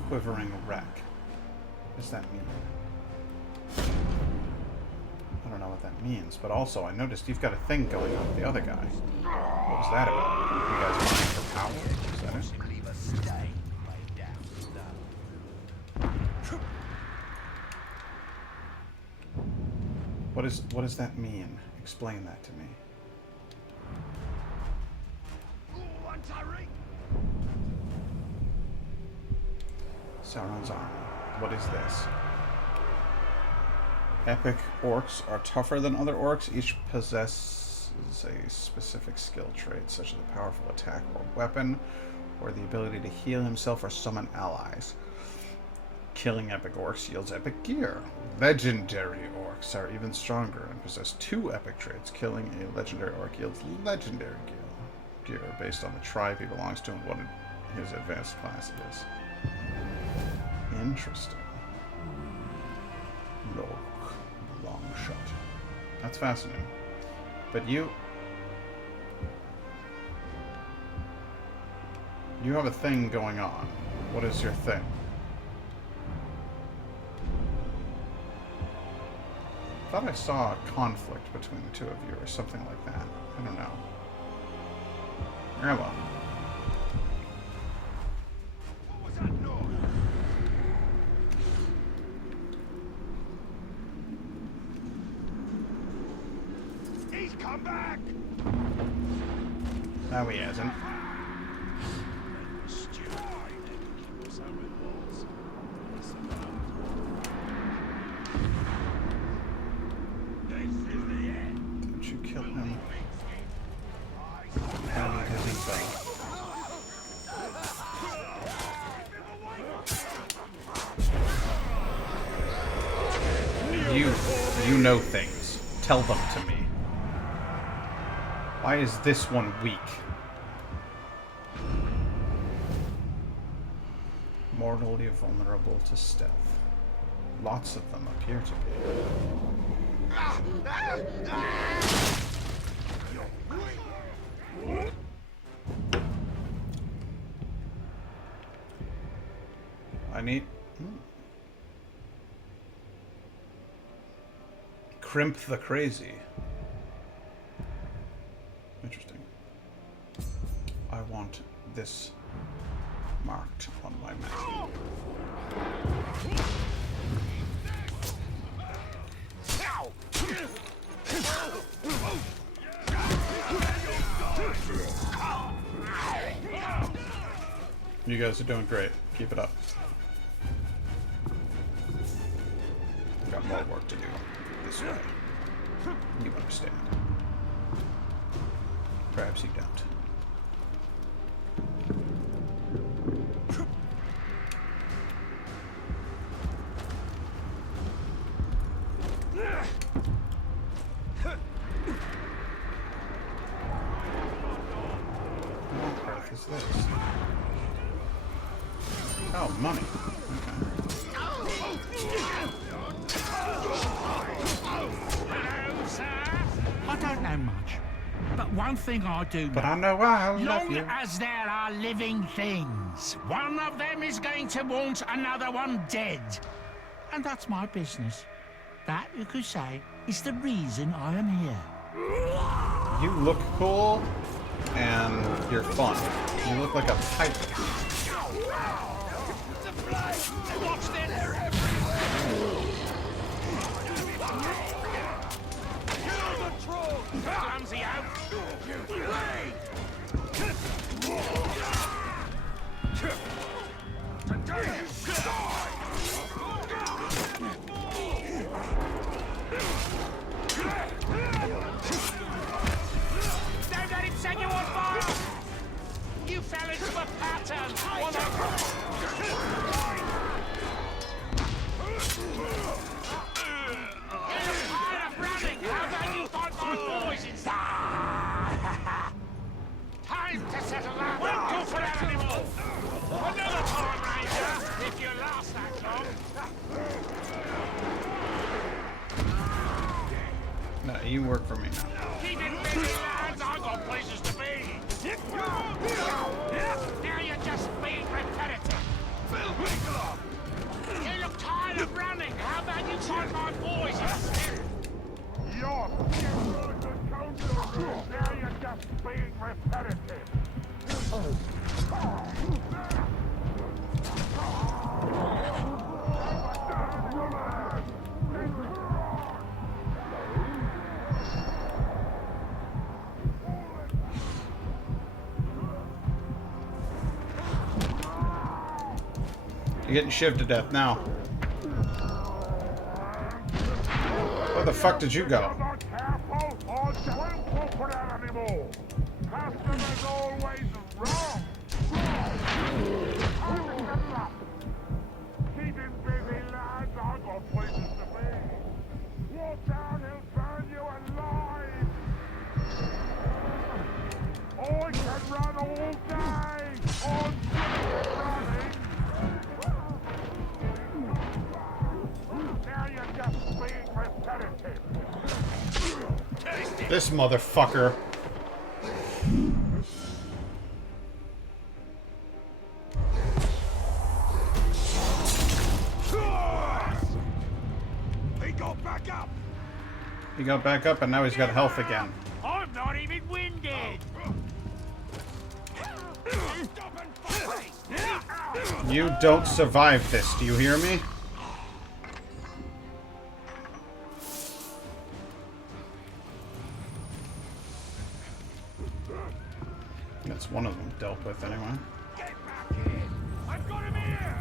Quivering wreck. What does that mean? I don't know what that means, but also I noticed you've got a thing going on with the other guy. What was that about? You guys wanting for power? Is that it? What does that mean? Explain that to me. Sauron's army. What is this? Epic orcs are tougher than other orcs. Each possesses a specific skill trait, such as a powerful attack or weapon, or the ability to heal himself or summon allies. Killing epic orcs yields epic gear. Legendary orcs are even stronger and possess 2 epic traits. Killing a legendary orc yields legendary gear based on the tribe he belongs to and what his advanced class is. Interesting. Look, long shot. That's fascinating. But you have a thing going on. What is your thing? I thought I saw a conflict between the two of you or something like that. I don't know. Very well. No, he hasn't. Don't you kill him. I need his info. You know things. Tell them to me. Why is this one weak? Mortally vulnerable to stealth. Lots of them appear to be. I need... Crimp the Crazy. Interesting. I want this marked on my map. You guys are doing great. Keep it up. Got more work to do this way. You understand. Perhaps you don't. What on earth is this? Oh, money. I don't know much, but one thing I do know. But I know I love long you. as there are living things, one of them is going to want another one dead. And that's my business. That, you could say, is the reason I am here. You look cool, and you're fun. You look like a pirate. Watch this! Clumsy out! Don't let him set you on fire! You fell into a pattern! Time to settle that. Won't go for that anymore. Another time, Ranger, if you last that long. No, you work for me now. Keep it busy, lads. I've got places to be. Now you're just being repetitive. You look tired of running. How about you find my boys instead? You're now you're just being repetitive. You're getting shivved to death now. Where the fuck did you go? Customer's always wrong. Keep him busy, lads. I've got places to be. Walk down, he'll burn you alive. I can run all day. I'm good at running. Now you're just being repetitive. This motherfucker. He got back up. He got back up and now he's got health again. I'm not even winded. You don't survive this, do you hear me? That's one of them dealt with anyway. Get back here! I've got him here!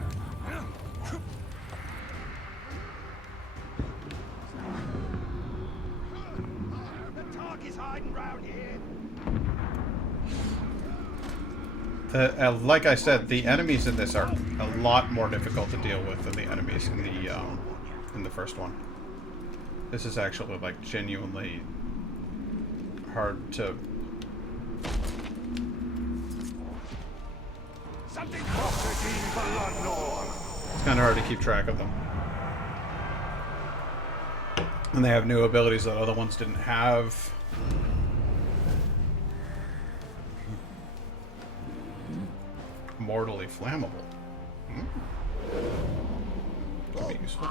The target's hiding round here. Like I said, the enemies in this are a lot more difficult to deal with than the enemies in the first one. This is actually like genuinely hard to. Something blood. It's kind of hard to keep track of them, and they have new abilities that other ones didn't have. Mortally flammable. Could be useful.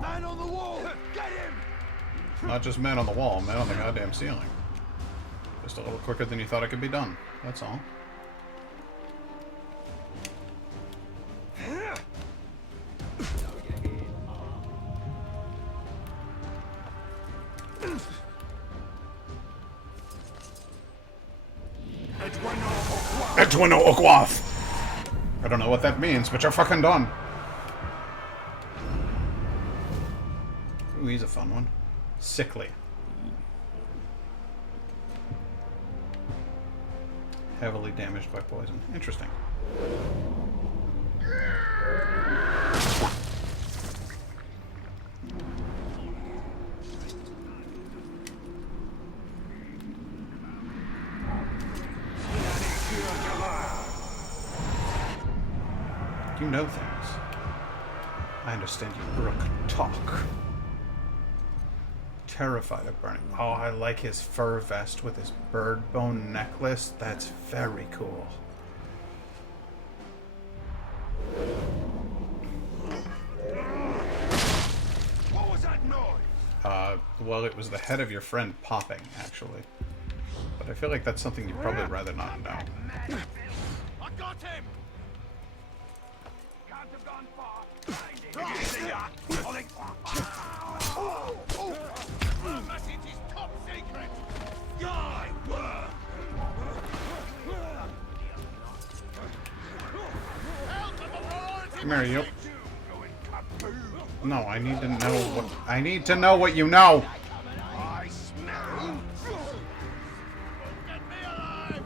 Man on the wall! Get him! Not just man on the wall, man on the goddamn ceiling. Just a little quicker than you thought it could be done. That's all. I don't know what that means, but you're fucking done. Ooh, he's a fun one. Sickly. Heavily damaged by poison. Interesting. You know things. I understand you brook talk. Terrified of burning. Oh, I like his fur vest with his bird bone necklace. That's very cool. What was that noise? Well, it was the head of your friend popping, actually. But I feel like that's something you'd probably rather not know. I got him! Can't have gone far. The message is top secret! Die, worm! Come here, you. No, I need to know what... I need to know what you know! I smell. Get me alive!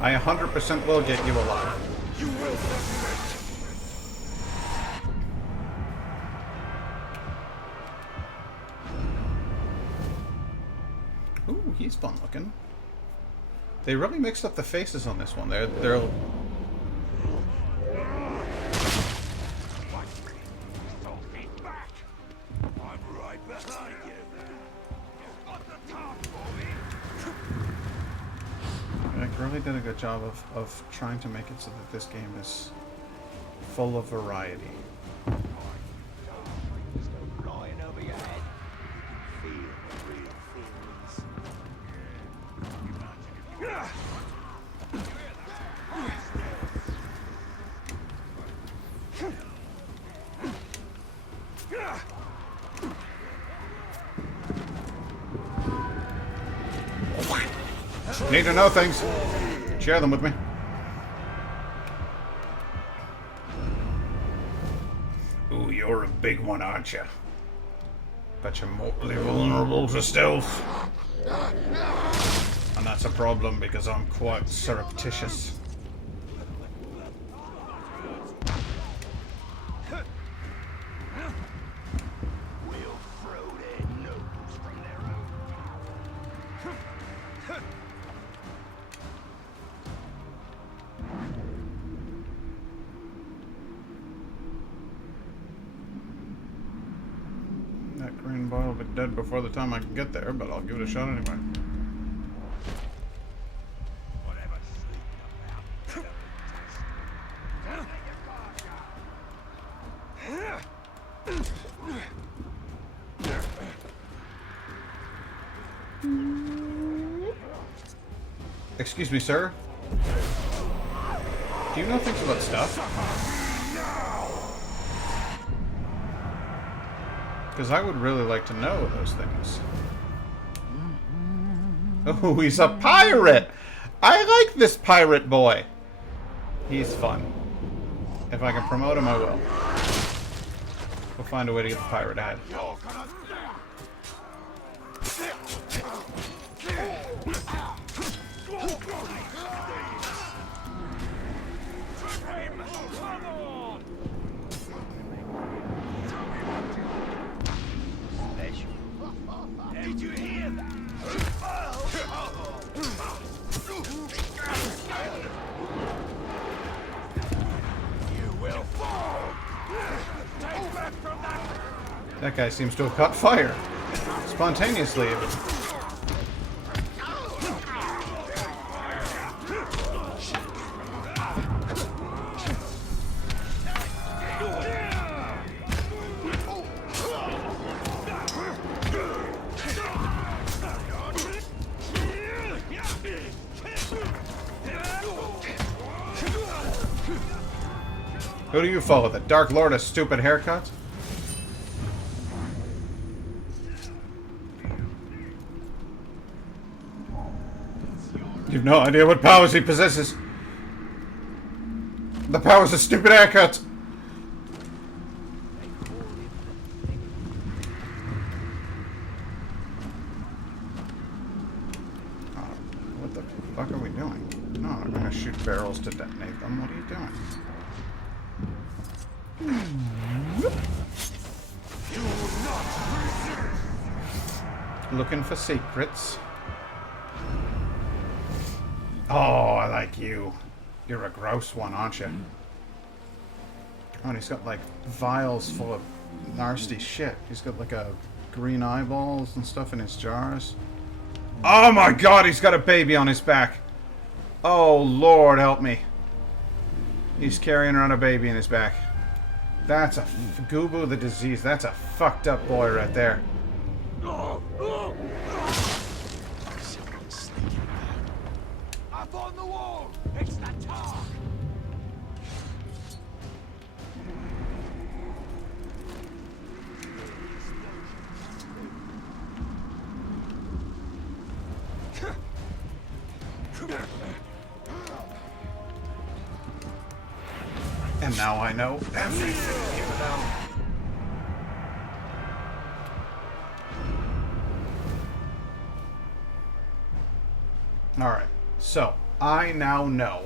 I 100% will get you alive. You will submit. Ooh, he's fun looking. They really mixed up the faces on this one. They're Back. I'm right behind you. You've got the top for me. They really did a good job of trying to make it so that this game is full of variety. Flying over your head. You can feel the real things. Need to know things. Share them with me. Ooh, you're a big one, aren't you? Bet you're mortally vulnerable to stealth. And that's a problem because I'm quite surreptitious. We'll throw their nose from their own. That green boy will be dead before the time I can get there, but I'll give it a shot anyway. Whatever sleep Excuse me, sir. Do you know things about stuff? Because I would really like to know those things. Oh, he's a pirate! I like this pirate boy. He's fun. If I can promote him, I will. We'll find a way to get the pirate head. Did you hear that? You will fall. Take back from that. That guy seems to have caught fire. Spontaneously. Who do you follow? The Dark Lord of stupid haircuts? You've no idea what powers he possesses. The powers of stupid haircuts. What the fuck are we doing? No, I'm gonna shoot barrels to detonate them. What are you doing? Looking for secrets. Oh, I like you. You're a gross one, aren't you? Oh, and he's got like vials full of nasty shit. He's got like a green eyeballs and stuff in his jars. Oh my god, he's got a baby on his back. Oh, Lord, help me. He's carrying around a baby in his back. That's a Goobo the disease. That's a fucked up boy right there. Someone's sneaking around. Up on the wall. It's the tar. And now I know everything about him. Alright, so I now know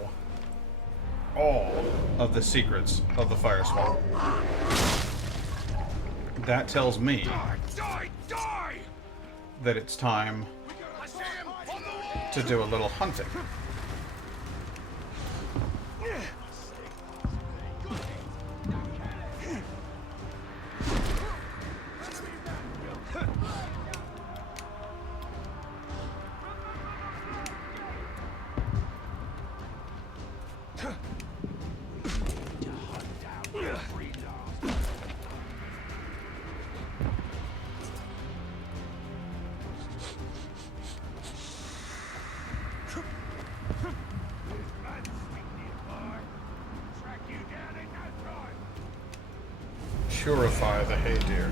all of the secrets of the Fire Swamp. That tells me that it's time to do a little hunting. Purify the hay deer.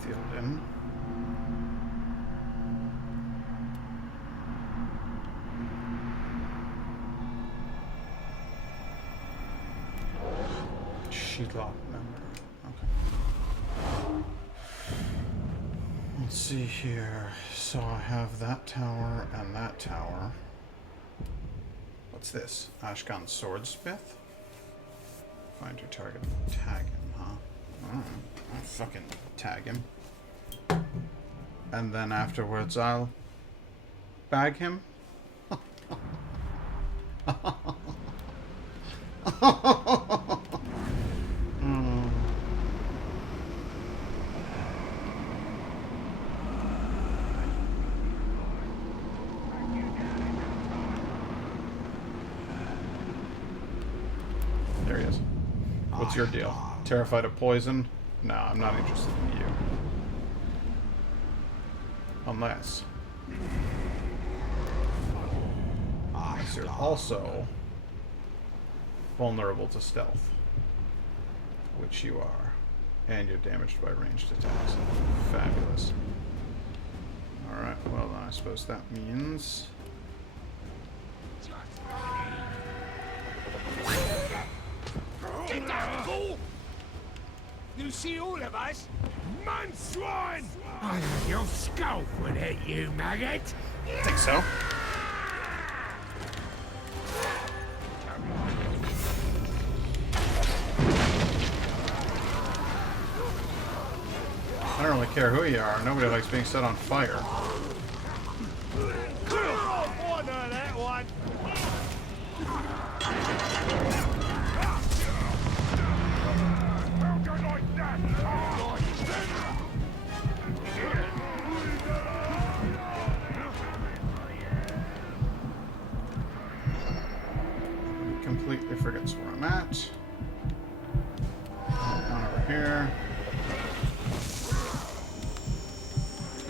Theoden. Sheetlock member. Okay. Let's see here. So I have that tower and that tower. What's this? Ashkan Swordsmith? Find your target. Tag him, huh? Alright. I'll fucking tag him. And then afterwards I'll bag him. What's your deal? Terrified of poison? No, I'm not interested in you. Unless you're also vulnerable to stealth, which you are, and you're damaged by ranged attacks. Fabulous. Alright, well then I suppose that means... Get down, fool! You see all of us? Man swine! Your skull would hit you, maggot! I think so. I don't really care who you are. Nobody likes being set on fire. Completely forgets where I'm at. Down over here.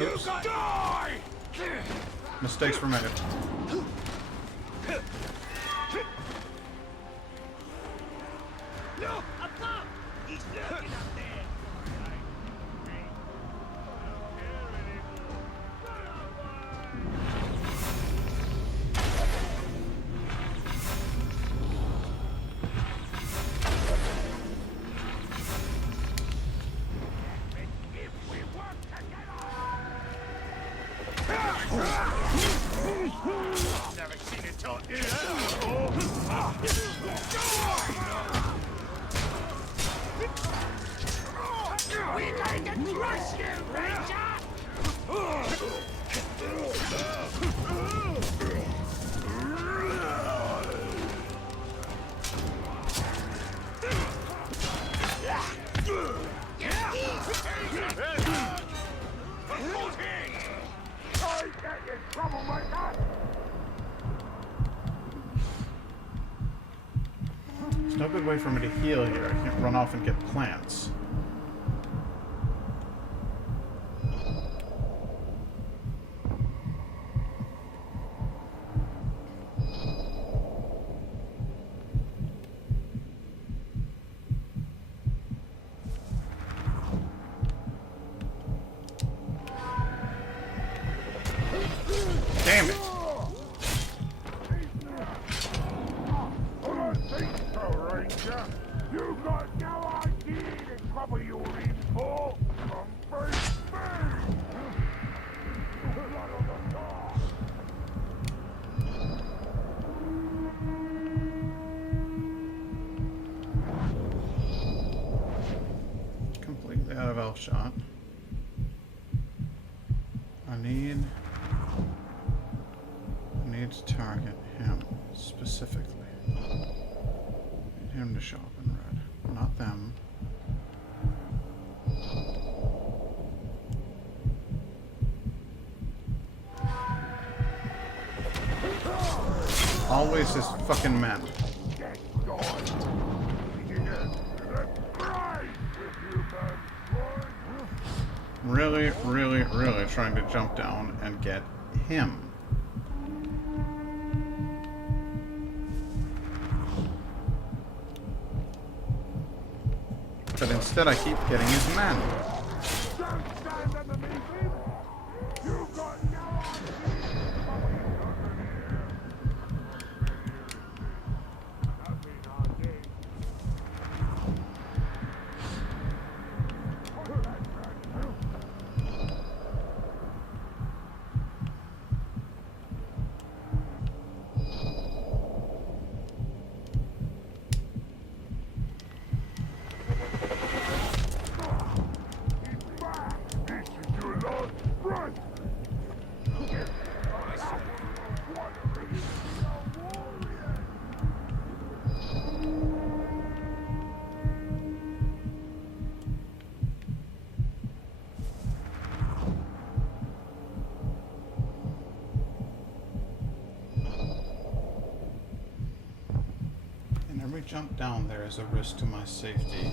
Oops. Mistakes were made. Look, above! He's lurking up there! Never seen it talk do that before. We're going to crush you, Ranger! There's no good way for me to heal here. I can't run off and get plants. Damn it! You got no idea the trouble you're in for. From first Completely out of elf shot. I need to target him specifically. Need him to show up in red, not them. Always his fucking men. Really, really, really trying to jump down and get him. But instead I keep getting his men. jump down there is a risk to my safety.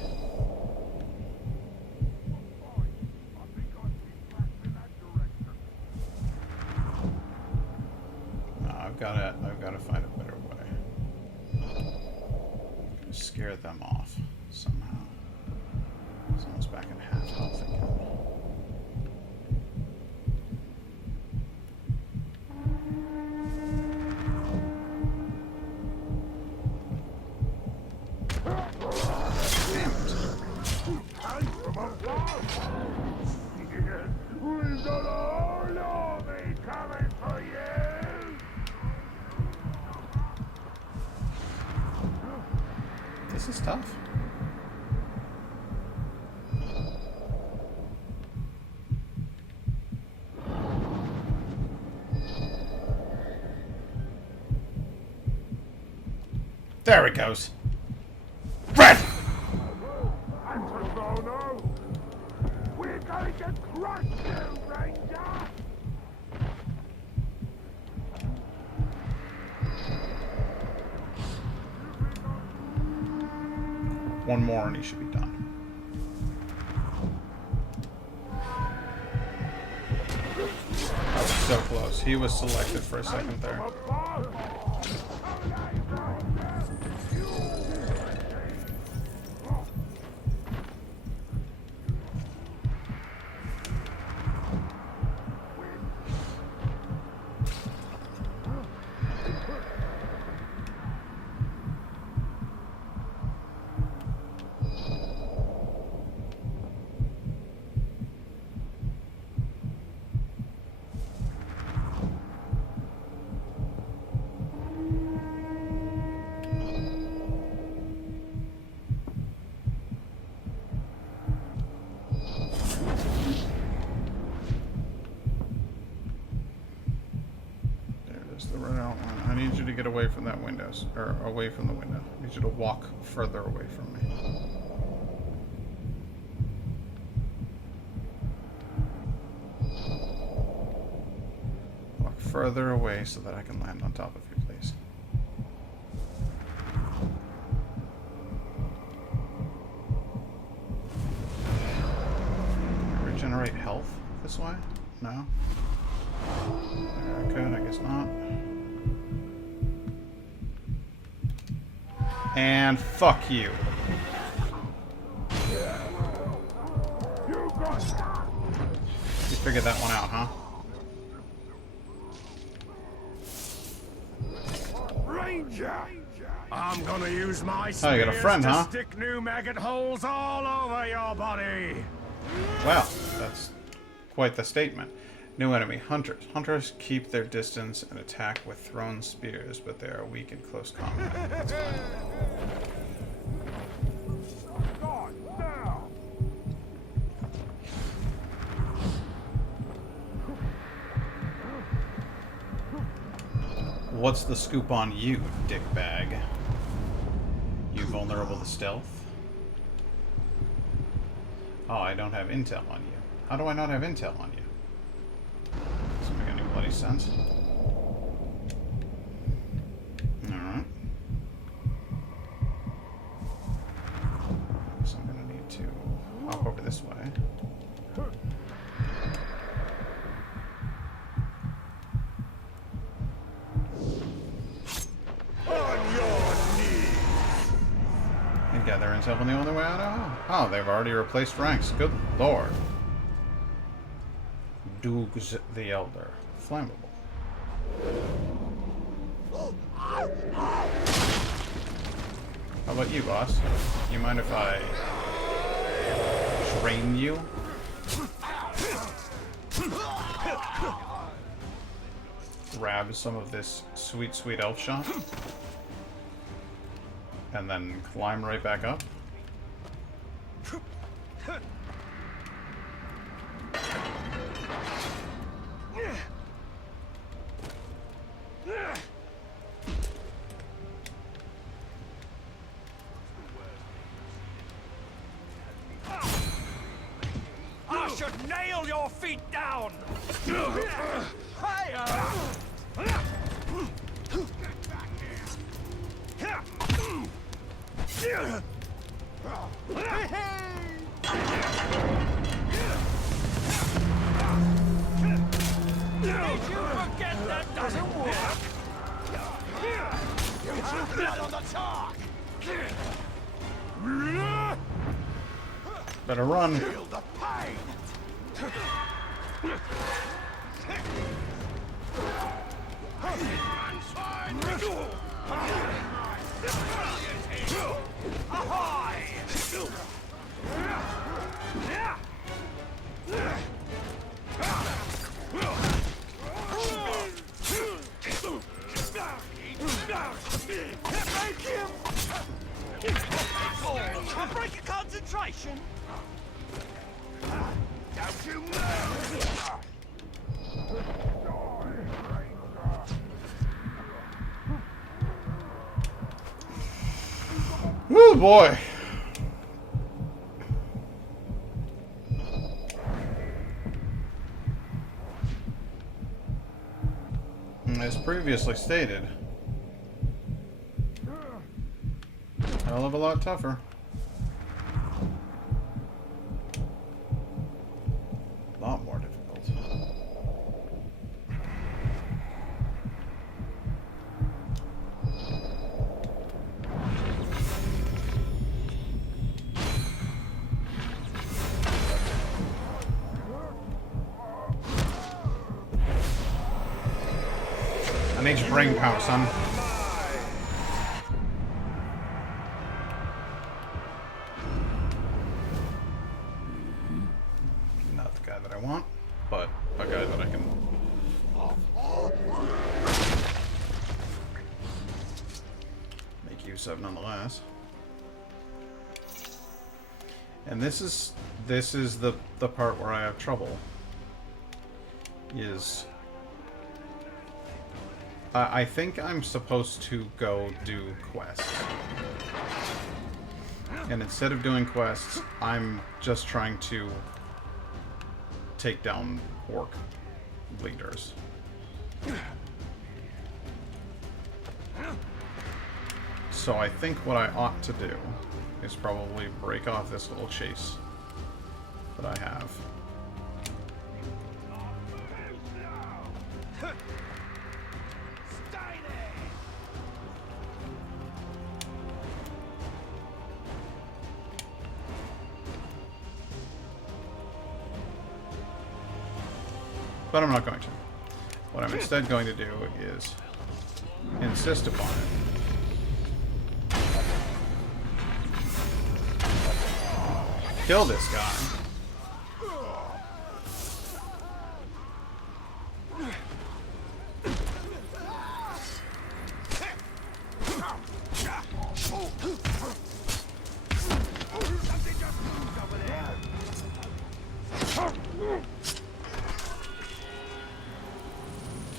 No, I've gotta find a better way. Scare them off somehow. Someone's back in half health again. This is tough. There it goes. Red! We're gonna get crushed, you Ranger! One more and he should be done. That was so close. He was selected for a second there. I need you to get away from that window, or away from the window. I need you to walk further away from me. Walk further away so that I can land on top of you, please. Regenerate health this way? No? I could, I guess not. And fuck you. You figured that one out, huh? Ranger! I'm gonna use my Oh, you got a friend, to huh? stick new maggot holes all over your body. Well, that's quite the statement. New enemy, hunters. Hunters keep their distance and attack with thrown spears, but they are weak in close combat. That's fine. What's the scoop on you, dickbag? You vulnerable to stealth? Oh, I don't have intel on you. How do I not have intel on you? Doesn't make any bloody sense. Alright. So I'm gonna need to hop over this way. And gather intel on the only way out. Oh, they've already replaced ranks. Good lord. Doogs the Elder. Flammable. How about you, boss? You mind if I drain you? Grab some of this sweet, sweet elf shot? And then climb right back up? I should nail your feet down! talk. Better run. Feel the pain. I'm breaking concentration. Don't you move! Woo boy. As previously stated, hell of a lot tougher. A lot more difficult. I need your brain power, son. Not the guy that I want, but a guy that I can make use of nonetheless. And this is the part where I have trouble. Is I think I'm supposed to go do quests. And instead of doing quests, I'm just trying to take down orc leaders. So I think what I ought to do is probably break off this little chase that I have. But I'm not going to. What I'm instead going to do is insist upon it. Kill this guy.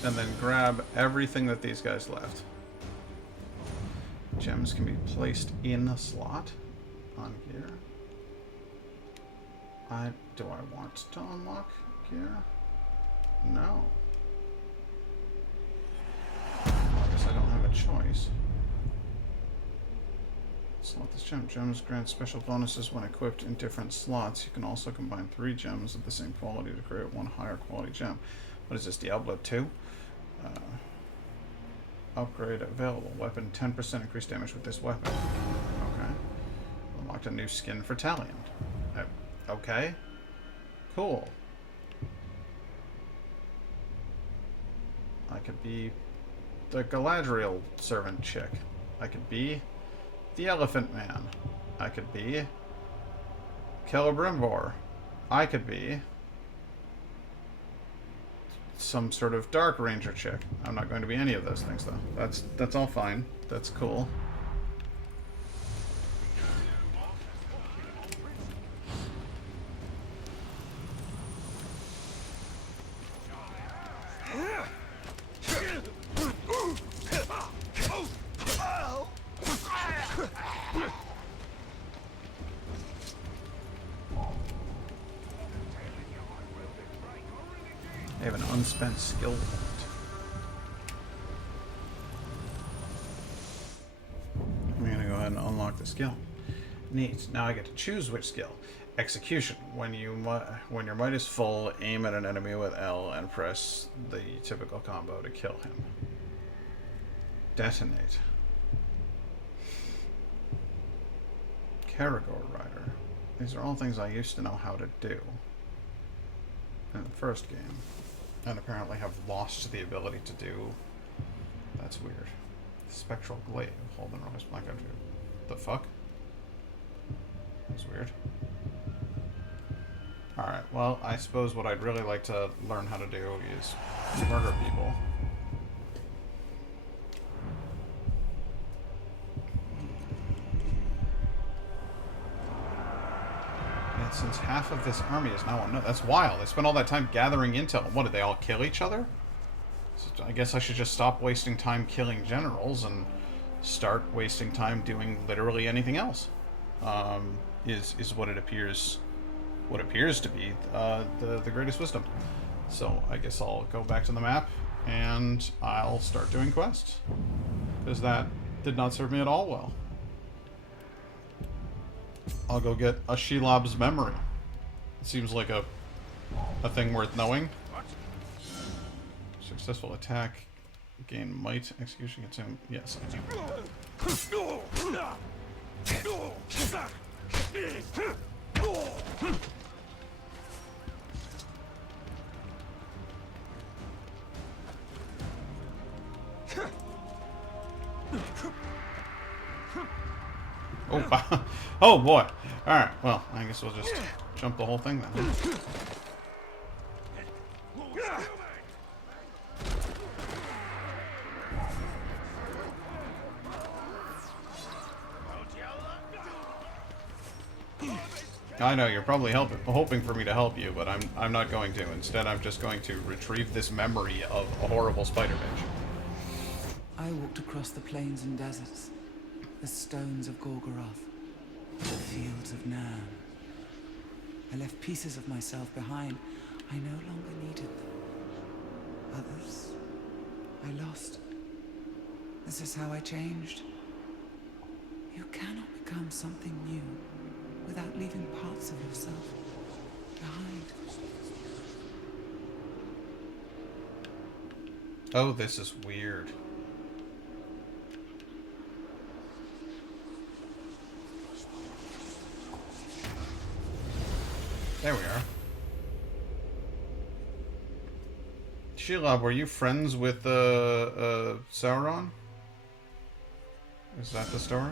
And then grab everything that these guys left. Gems can be placed in a slot on gear. Do I want to unlock gear? No. I guess I don't have a choice. Slot this gem. Gems grant special bonuses when equipped in different slots. You can also combine 3 gems of the same quality to create one higher quality gem. What is this, Diablo 2? Upgrade available. Weapon 10% increased damage with this weapon. Okay. Unlocked a new skin for Talion. Okay. Cool. I could be the Galadriel servant chick. I could be the Elephant Man. I could be Celebrimbor. I could be some sort of Dark Ranger chick. I'm not going to be any of those things, though. That's all fine. That's cool. I have an unspent skill point. I'm going to go ahead and unlock the skill. Neat. Now I get to choose which skill. Execution. When your might is full, aim at an enemy with L and press the typical combo to kill him. Detonate. Caragor Rider. These are all things I used to know how to do in the first game, and apparently have lost the ability to do. That's weird. Spectral Glaive. Hold and release blank entry. The fuck? That's weird. Alright, well, I suppose what I'd really like to learn how to do is murder people. And since half of this army is now unknown, that's wild. They spent all that time gathering intel. What, did they all kill each other? So I guess I should just stop wasting time killing generals and start wasting time doing literally anything else. Is what it appears. What appears to be the greatest wisdom. So I guess I'll go back to the map and I'll start doing quests, because that did not serve me at all well. I'll go get a Shelob's memory. It seems like a thing worth knowing. Successful attack, gain might, execution consume. Yes. Oh, oh boy. Alright, well, I guess we'll just jump the whole thing then. I know, you're probably hoping for me to help you, but I'm not going to. Instead, I'm just going to retrieve this memory of a horrible spider bitch. I walked across the plains and deserts, the stones of Gorgoroth, the fields of Narn. I left pieces of myself behind. I no longer needed them. Others, I lost. This is how I changed. You cannot become something new without leaving parts of yourself behind. Oh, this is weird. There we are. Shelob, were you friends with Sauron? Is that the story?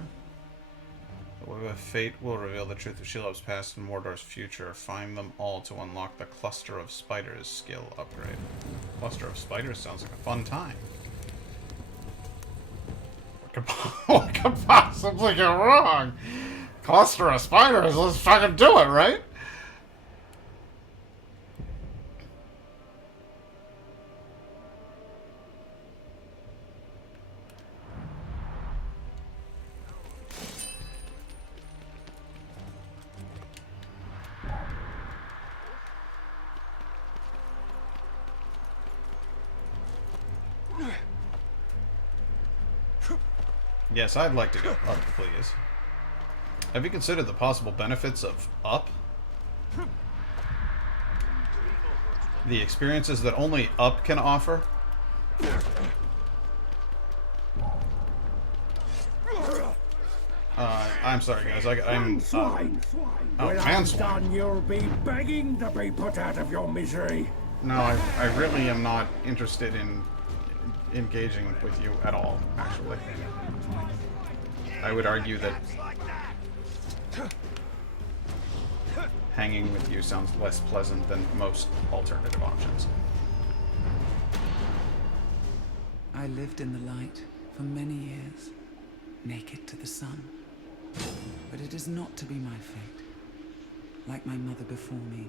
Fate will reveal the truth of Shelob's past and Mordor's future. Find them all to unlock the Cluster of Spiders skill upgrade. Cluster of Spiders sounds like a fun time. What could possibly go wrong? Cluster of Spiders, let's fucking do it, right? Yes, I'd like to go up, please. Have you considered the possible benefits of up? The experiences that only up can offer? I'm sorry, guys. I'm Swine! Oh, When I'm manswine. done, you'll be begging to be put out of your misery. No, I really am not interested in engaging with you at all, actually. I would argue that hanging with you sounds less pleasant than most alternative options. I lived in the light for many years, naked to the sun. But it is not to be my fate. Like my mother before me,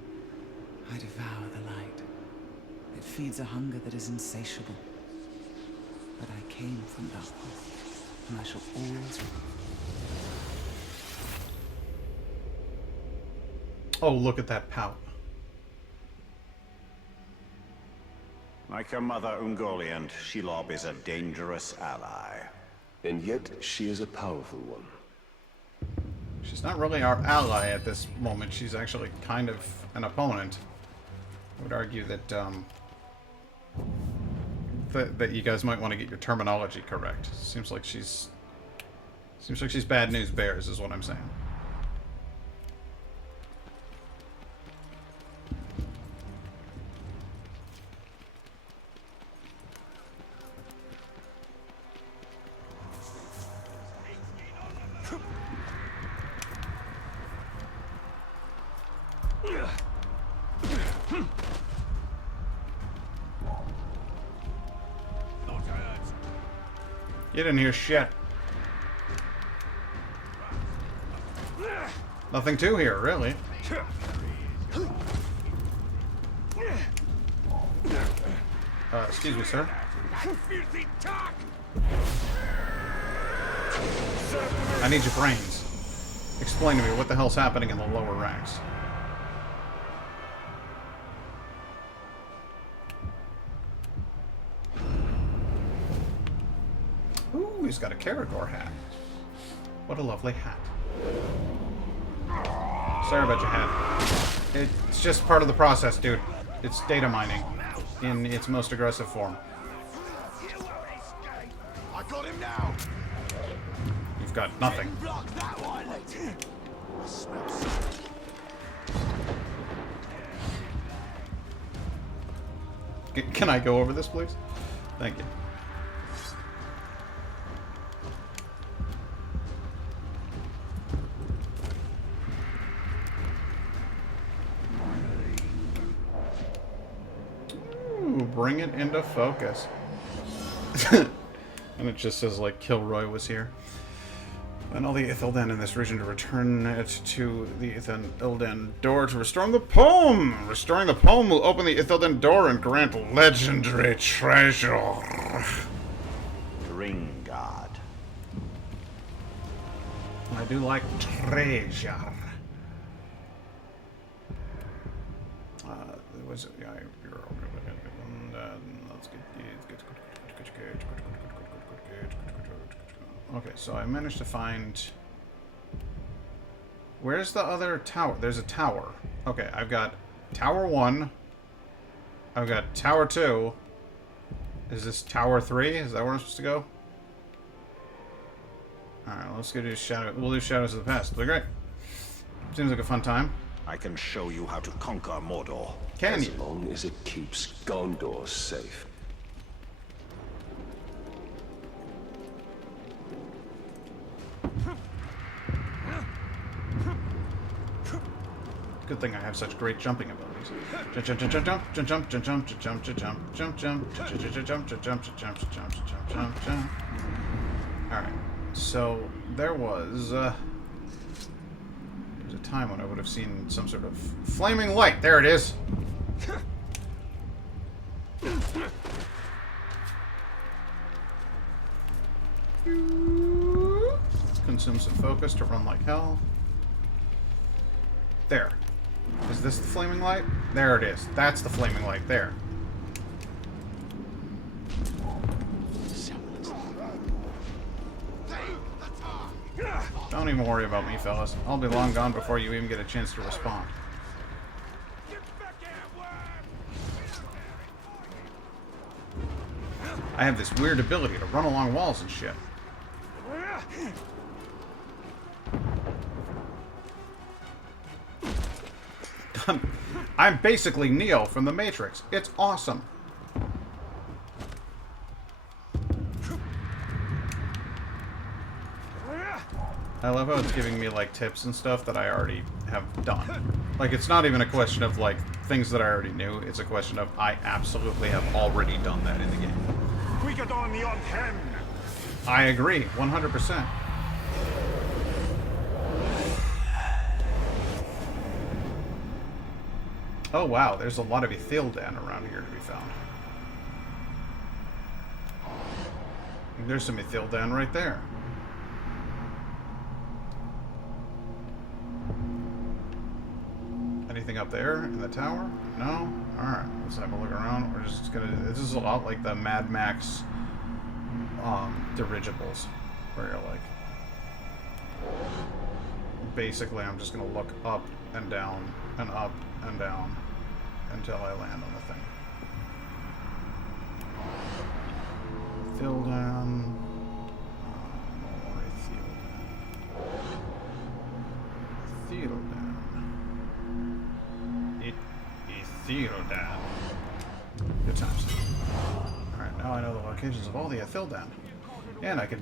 I devour the light. It feeds a hunger that is insatiable. But I came from darkness, and I shall always... Oh, look at that pout. Like her mother Ungoliant, Shelob is a dangerous ally. And yet, she is a powerful one. She's not really our ally at this moment. She's actually kind of an opponent. I would argue that, that you guys might want to get your terminology correct. Seems like she's bad news bears, is what I'm saying. You didn't hear shit. Nothing to hear, really. Excuse me, sir. I need your brains. Explain to me what the hell's happening in the lower ranks. Ooh, he's got a Caragor hat. What a lovely hat. Sorry about your hat. It's just part of the process, dude. It's data mining in its most aggressive form. I got him now. You've got nothing. Block that one. Can I go over this, please? Thank you. Ooh, bring it into focus. And it just says, like, Kilroy was here. And all the Ithildan in this region to return it to the Ithildan door to restore the poem. Restoring the poem will open the Ithildan door and grant legendary treasure. Ring God. I do like treasure. There was let's get. Okay, so I managed to find. Where's the other tower? There's a tower. Okay, I've got Tower 1. I've got Tower 2. Is this Tower 3? Is that where I'm supposed to go? Alright, let's go do Shadow. We'll do Shadows of the Past. They're great. Seems like a fun time. I can show you how to conquer Mordor. Can you? As long as it keeps Gondor safe. Good thing I have such great jumping abilities. Jump, jump, jump, jump, jump, jump, jump, jump, jump, jump, jump, jump, jump, jump, jump, jump, jump, jump, jump. All right. So there was a time when I would have seen some sort of flaming light. There it is. Consume some focus to run like hell. There. Is this the flaming light? There it is. That's the flaming light there. Don't even worry about me, fellas. I'll be long gone before you even get a chance to respond. I have this weird ability to run along walls and shit. I'm basically Neo from the Matrix. It's awesome. I love how it's giving me, like, tips and stuff that I already have done. Like, it's not even a question of, like, things that I already knew. It's a question of I absolutely have already done that in the game. I agree, 100%. Oh wow, there's a lot of Ithildan around here to be found. There's some Ithildan right there. Anything up there in the tower? No? Alright, let's have a look around. We're just gonna... This is a lot like the Mad Max dirigibles. Where you're like... Basically, I'm just gonna look up and down and up and down until I land on the thing. Ithildan. More Ithildan. Ithildan. Good times. Alright, now I know the locations of all the Ithildan. And I can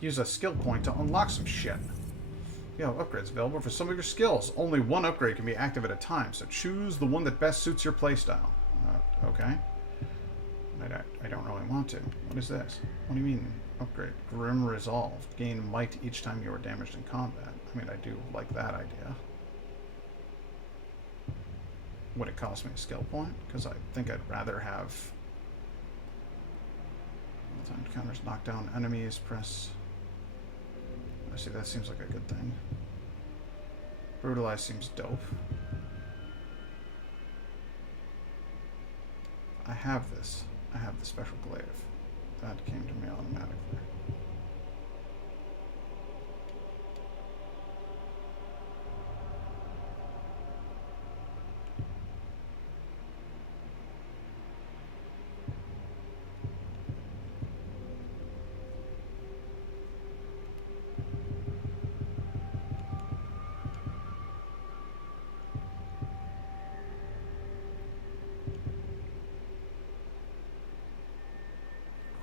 use a skill point to unlock some shit. You have upgrades available for some of your skills. Only one upgrade can be active at a time, so choose the one that best suits your playstyle. Okay. I don't really want to. What is this? What do you mean? Upgrade. Grim Resolve. Gain might each time you are damaged in combat. I mean, I do like that idea. Would it cost me a skill point? Because I think I'd rather have... Time counters knock down enemies, press... I see, that seems like a good thing. Brutalize seems dope. I have this. I have the special glaive. That came to me automatically.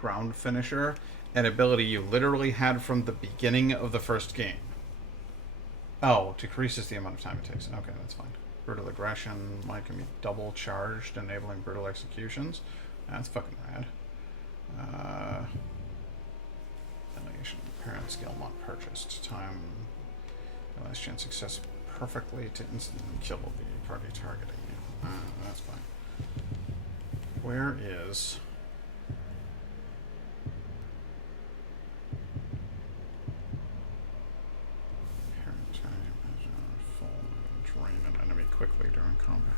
Ground finisher, an ability you literally had from the beginning of the first game. Oh, decreases the amount of time it takes. Okay, that's fine. Brutal aggression, might can be double charged, enabling brutal executions. That's fucking rad. Annihilation, parent skill not purchased. Time, last chance success perfectly to instantly kill the party targeting you. That's fine. Where is... quickly during combat.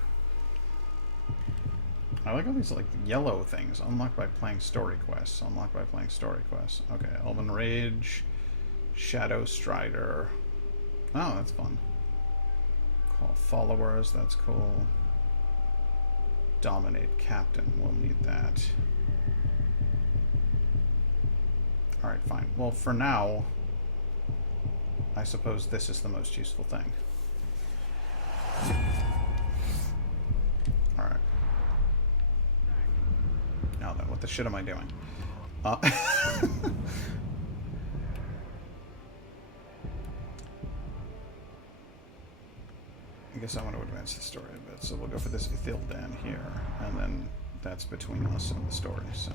I like all these like yellow things. Unlocked by playing story quests. Unlocked by playing story quests. Okay, Elven Rage, Shadow Strider. Oh, that's fun. Call followers. That's cool. Dominate Captain. We'll need that. All right, fine. Well, for now, I suppose this is the most useful thing. Alright. Now then, what the shit am I doing? I guess I want to advance the story a bit, so we'll go for this Ithildan here, and then that's between us and the story, so...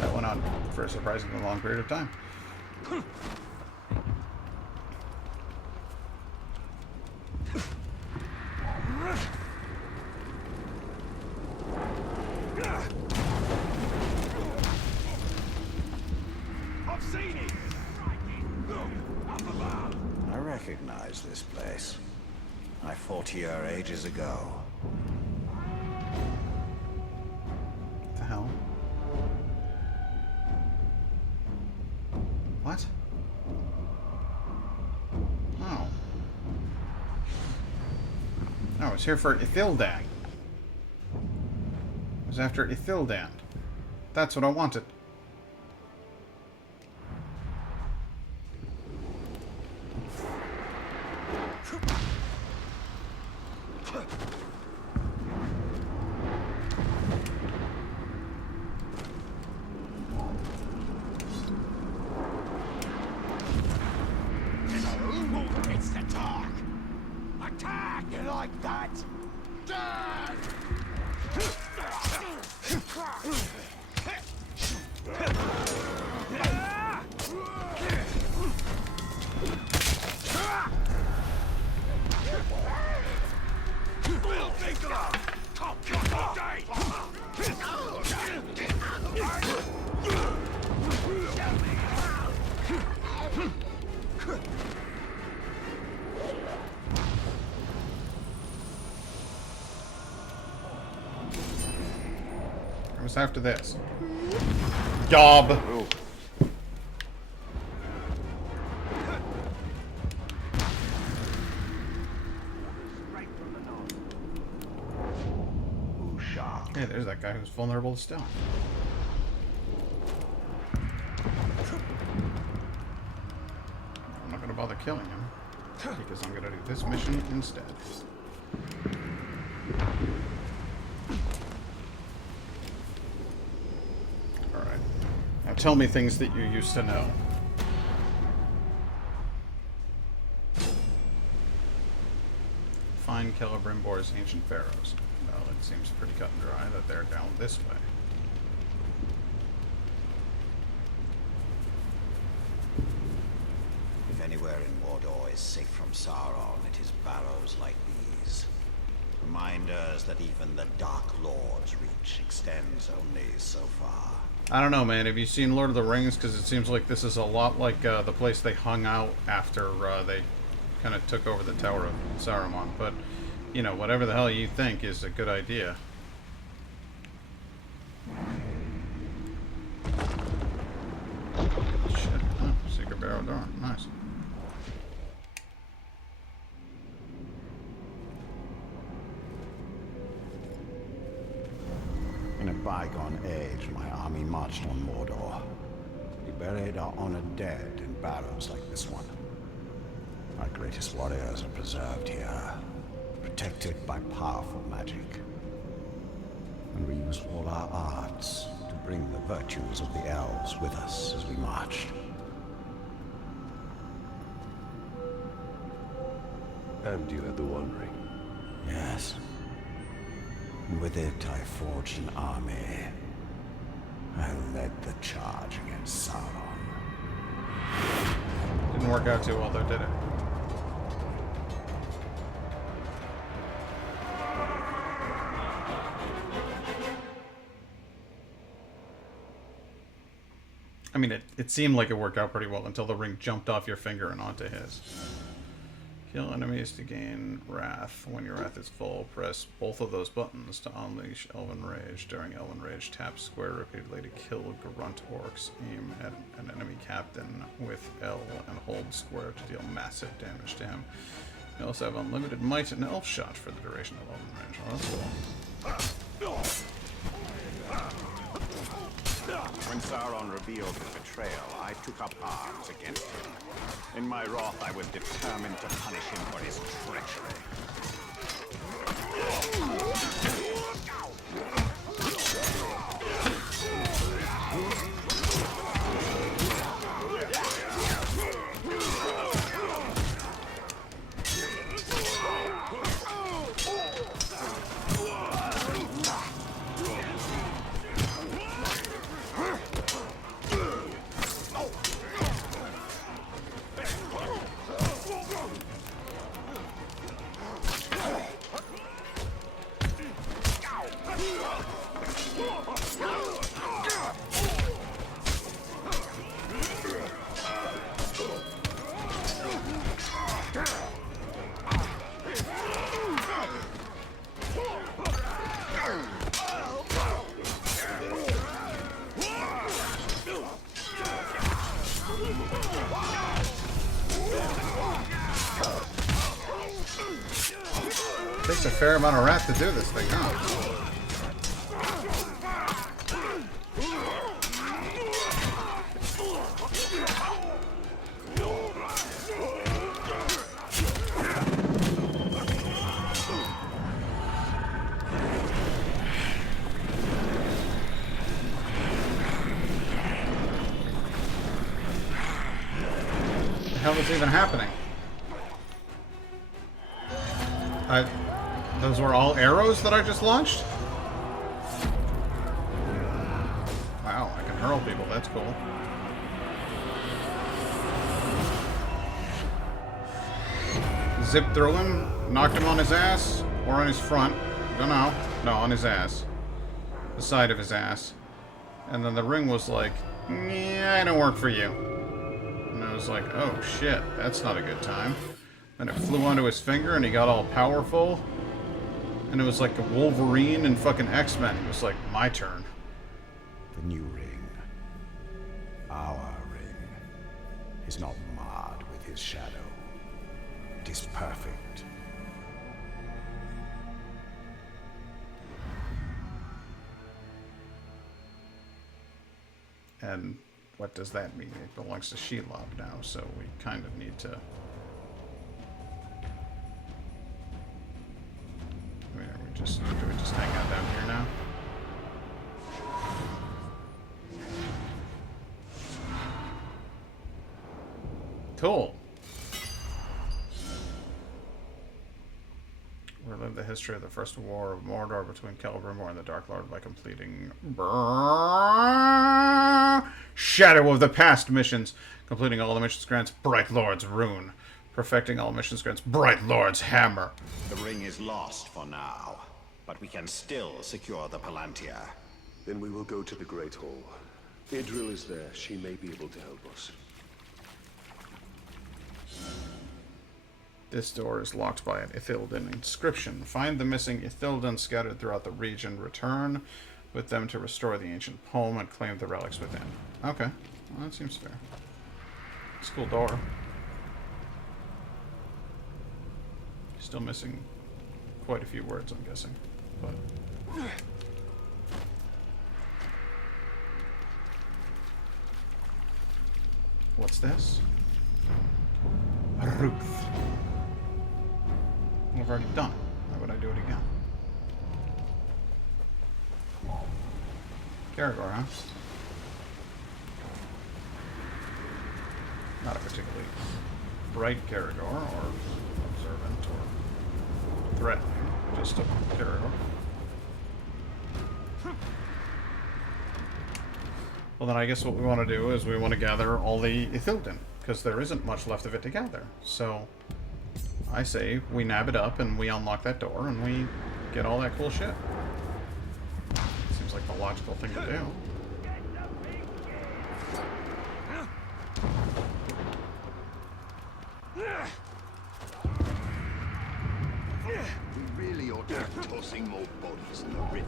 That went on for a surprisingly long period of time. I've seen it! Up above! I recognize this place. I fought here ages ago. What the hell? What? Oh. Oh, I was here for Ithildan. I was after Ithildan. That's what I wanted. It's the talk! Attack! You like that? Die! We'll take it up! I was after this. Gob. Ooh. Hey, there's that guy who's vulnerable to stealth. I'm not gonna bother killing him because I'm gonna do this mission instead. Alright. Now tell me things that you used to know. Celebrimbor's ancient pharaohs. Well, it seems pretty cut and dry that they're down this way. If anywhere in Mordor is safe from Sauron, it is barrows like these. Reminders that even the Dark Lord's reach extends only so far. I don't know, man. Have you seen Lord of the Rings? Because it seems like this is a lot like the place they hung out after they kind of took over the Tower of Saruman. But, you know, whatever the hell you think is a good idea. Shit. Oh, secret barrel door. Nice. In a bygone age, my army marched on Mordor. We buried our honored dead in barrows like this one. Our greatest warriors are preserved here, protected by powerful magic. And we used all our arts to bring the virtues of the elves with us as we marched. And you had the One Ring. Yes. And with it, I forged an army. I led the charge against Sauron. Didn't work out too well, though, did it? I mean, it seemed like it worked out pretty well until the ring jumped off your finger and onto his. Kill enemies to gain wrath. When your wrath is full, press both of those buttons to unleash Elven Rage. During Elven Rage, tap square repeatedly to kill grunt orcs. Aim at an enemy captain with L and hold square to deal massive damage to him. You also have unlimited might and elf shot for the duration of Elven Rage. Oh, that's cool. When Sauron revealed his betrayal, I took up arms against him. In my wrath, I was determined to punish him for his treachery. Takes a fair amount of wrath to do this thing, huh? What the hell is even happening? Those were all arrows that I just launched? Wow, I can hurl people, that's cool. Zip through him, knocked him on his ass, or on his front. Don't know. No, on his ass. The side of his ass. And then the ring was like, yeah, I don't work for you. And I was like, oh shit, that's not a good time. And it flew onto his finger and he got all powerful. And it was like a Wolverine and fucking X-Men. It was like, my turn. The new ring, our ring, is not marred with his shadow. It is perfect. And what does that mean? It belongs to Shelob now, so we kind of need to... do we just hang out down here now? Cool. We're the history of the First War of Mordor between Celebrimbor and the Dark Lord by completing Shadow of the Past missions. Completing all the missions grants Bright Lord's Rune. Perfecting all missions grants Bright Lord's Hammer. The ring is lost for now, but we can still secure the Palantir. Then we will go to the Great Hall. Idril is there. She may be able to help us. This door is locked by an Ithildan inscription. Find the missing Ithildan scattered throughout the region. Return with them to restore the ancient poem and claim the relics within. Okay. Well, that seems fair. It's a cool door. Still missing quite a few words, I'm guessing. But what's this? Ruth. I've already done it. Why would I do it again? Caragor, huh? Not a particularly bright Caragor, or observant, or threatening. Just a Caragor. Well, then I guess what we want to do is we want to gather all the Ithildan, because there isn't much left of it to gather. So I say we nab it up and we unlock that door and we get all that cool shit. Seems like the logical thing to do. We really ought to be tossing more bodies in the river.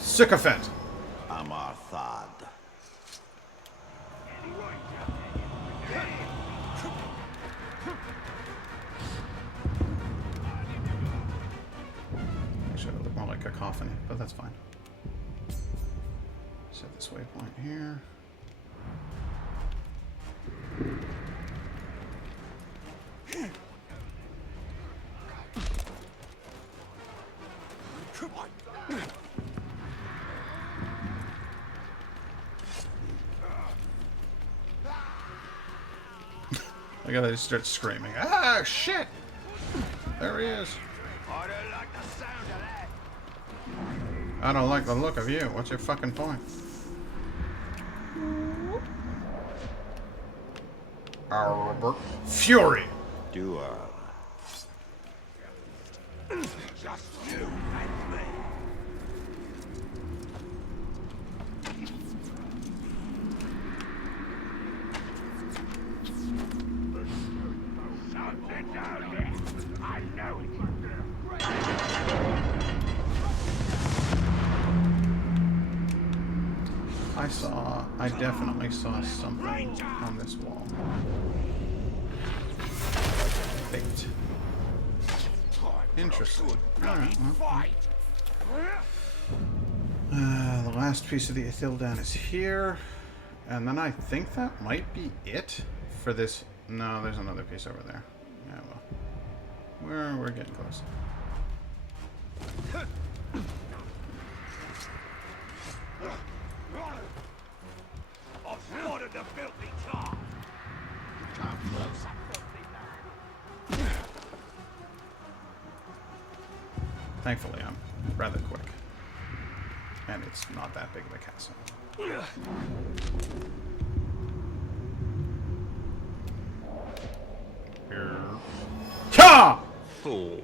Sycophant! Amarthad. Actually, it look more like cacophony, but that's fine. Set this waypoint here. I gotta just start screaming. Ah, shit! There he is. I don't like the sound of that. I don't like the look of you. What's your fucking point? Albert. Fury! Duel. Just you and me. Something down there. I know it. I definitely saw something on this wall. Fate. Interesting. Alright, well. The last piece of the Ithildan is here. And then I think that might be it for this. No, there's another piece over there. Yeah, well. We're getting close. I've spotted the filthy tar. Come closer, filthy man. Thankfully, I'm rather quick. And it's not that big of a castle. Here. Ka! Boom.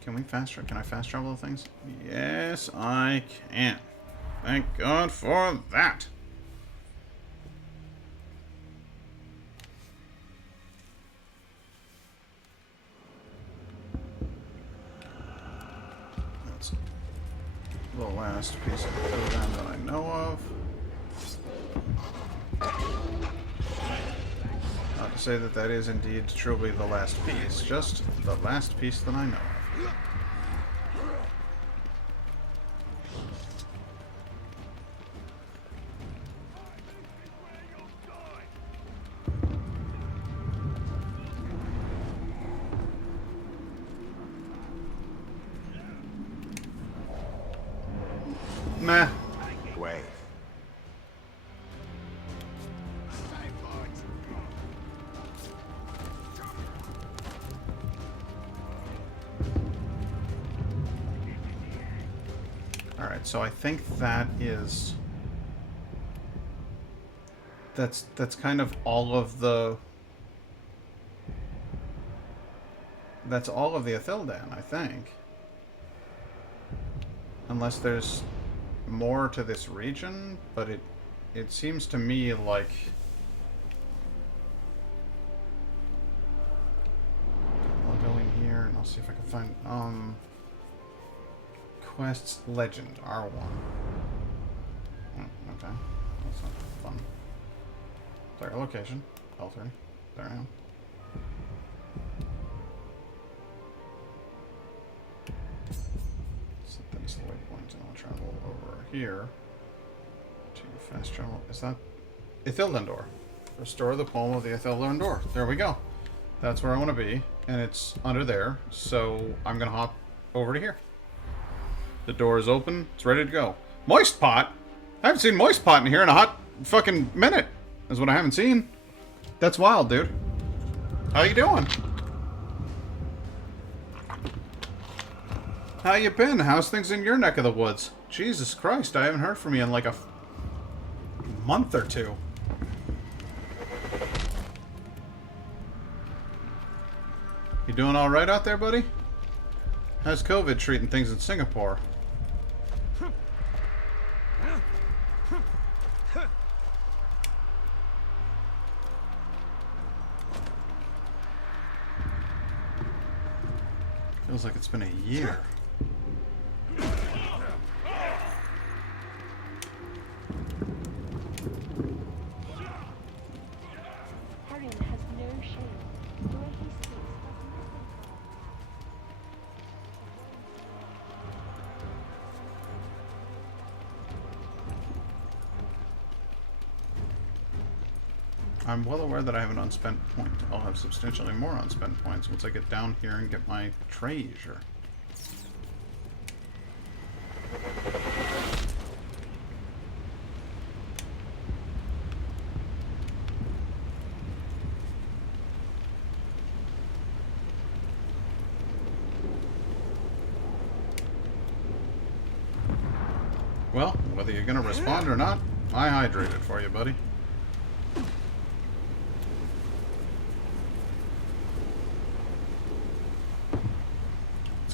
Can we can I fast travel things? Yes, I can. Thank God for that. Let's the last piece of Illidan that I know of. Not to say that that is indeed truly the last piece, just the last piece that I know of. Meh. Wait. Alright, so I think that is... That's kind of all of the... That's all of the Ithildan, I think. Unless there's more to this region, but it seems to me like... I'll go in here and I'll see if I can find... Quests Legend, R1. Okay, that's not fun. Player location, L3. There I am. Set that as the waypoint, and I'll travel over here to fast travel. Is that Ithildan door? Restore the poem of the Ithildan door. There we go. That's where I want to be, and it's under there. So I'm gonna hop over to here. The door is open. It's ready to go. Moist Pot? I haven't seen Moist Pot in here in a hot fucking minute. That's what I haven't seen. That's wild, dude. How you doing? How you been? How's things in your neck of the woods? Jesus Christ, I haven't heard from you in like a month or two. You doing all right out there, buddy? How's COVID treating things in Singapore? Feels like it's been a year. I'm well aware that I have an unspent point. I'll have substantially more unspent points once I get down here and get my treasure. Well, whether you're gonna respond or not, I hydrated for you, buddy.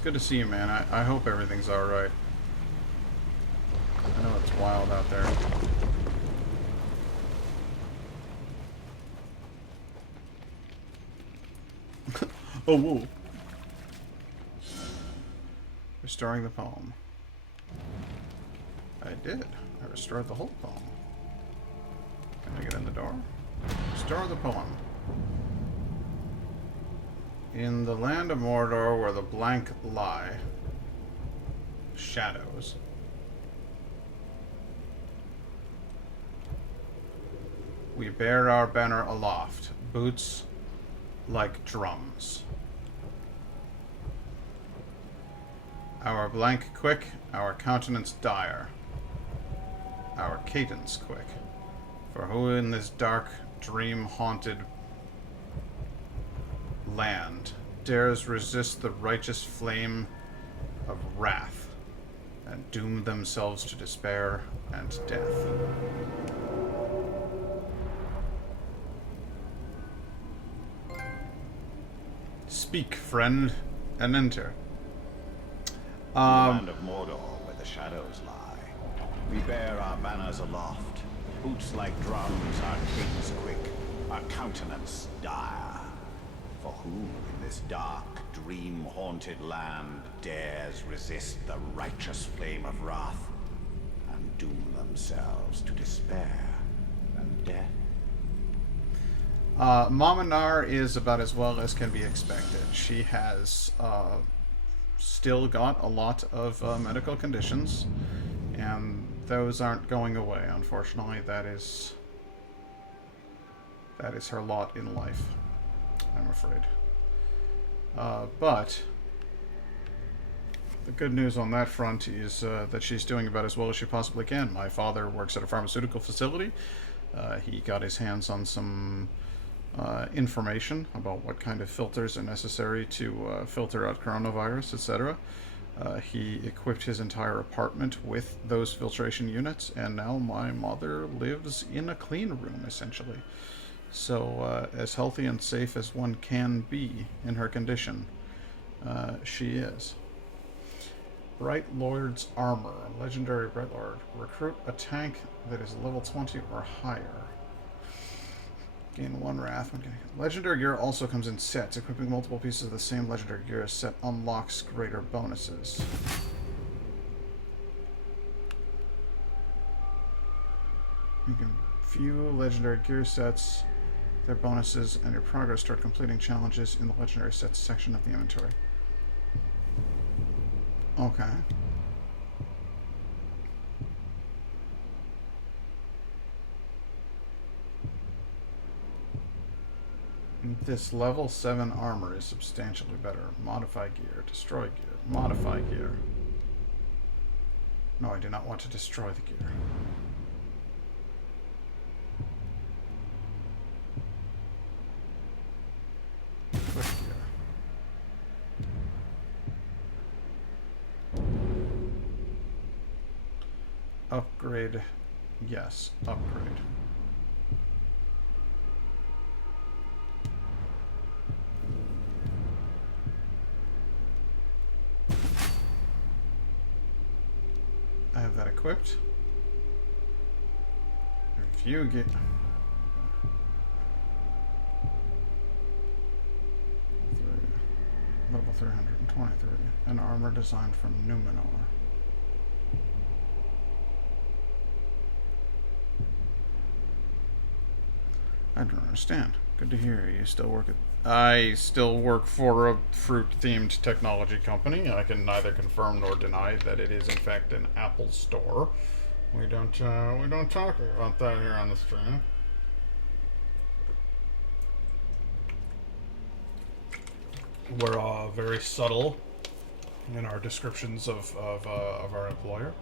Good to see you, man. I hope everything's alright. I know it's wild out there. Oh, whoa. Restoring the poem. I did. I restored the whole poem. Can I get in the door? Restore the poem. In the land of Mordor where the blank lie, shadows, we bear our banner aloft, boots like drums. Our blank quick, our countenance dire, our cadence quick. For who in this dark, dream-haunted land dares resist the righteous flame of wrath and doom themselves to despair and death. Speak, friend, and enter. In the land of Mordor, where the shadows lie, we bear our banners aloft, boots like drums, our cadence quick, our countenance dire. For who in this dark, dream-haunted land dares resist the righteous flame of wrath and doom themselves to despair and death? Mama Nar is about as well as can be expected. She has still got a lot of medical conditions, and those aren't going away, unfortunately. That is her lot in life, I'm afraid. But the good news on that front is that she's doing about as well as she possibly can. My father works at a pharmaceutical facility. He got his hands on some information about what kind of filters are necessary to filter out coronavirus, etc. He equipped his entire apartment with those filtration units, and now my mother lives in a clean room, essentially. So, as healthy and safe as one can be in her condition, she is. Bright Lord's Armor. Legendary Bright Lord. Recruit a tank that is level 20 or higher. Gain 1 wrath when getting it. Legendary gear also comes in sets. Equipping multiple pieces of the same legendary gear set unlocks greater bonuses. You can view legendary gear sets, their bonuses, and your progress toward completing challenges in the legendary sets section of the inventory. Okay. This level 7 armor is substantially better. Modify gear, destroy gear, modify gear. No, I do not want to destroy the gear. Equip gear. Upgrade. Yes, upgrade. I have that equipped. Review gear. Level 323. An armor designed from Numenor. I don't understand. Good to hear you still work at... I still work for a fruit-themed technology company. I can neither confirm nor deny that it is in fact an Apple store. We don't talk about that here on the stream. We're very subtle in our descriptions of our employer.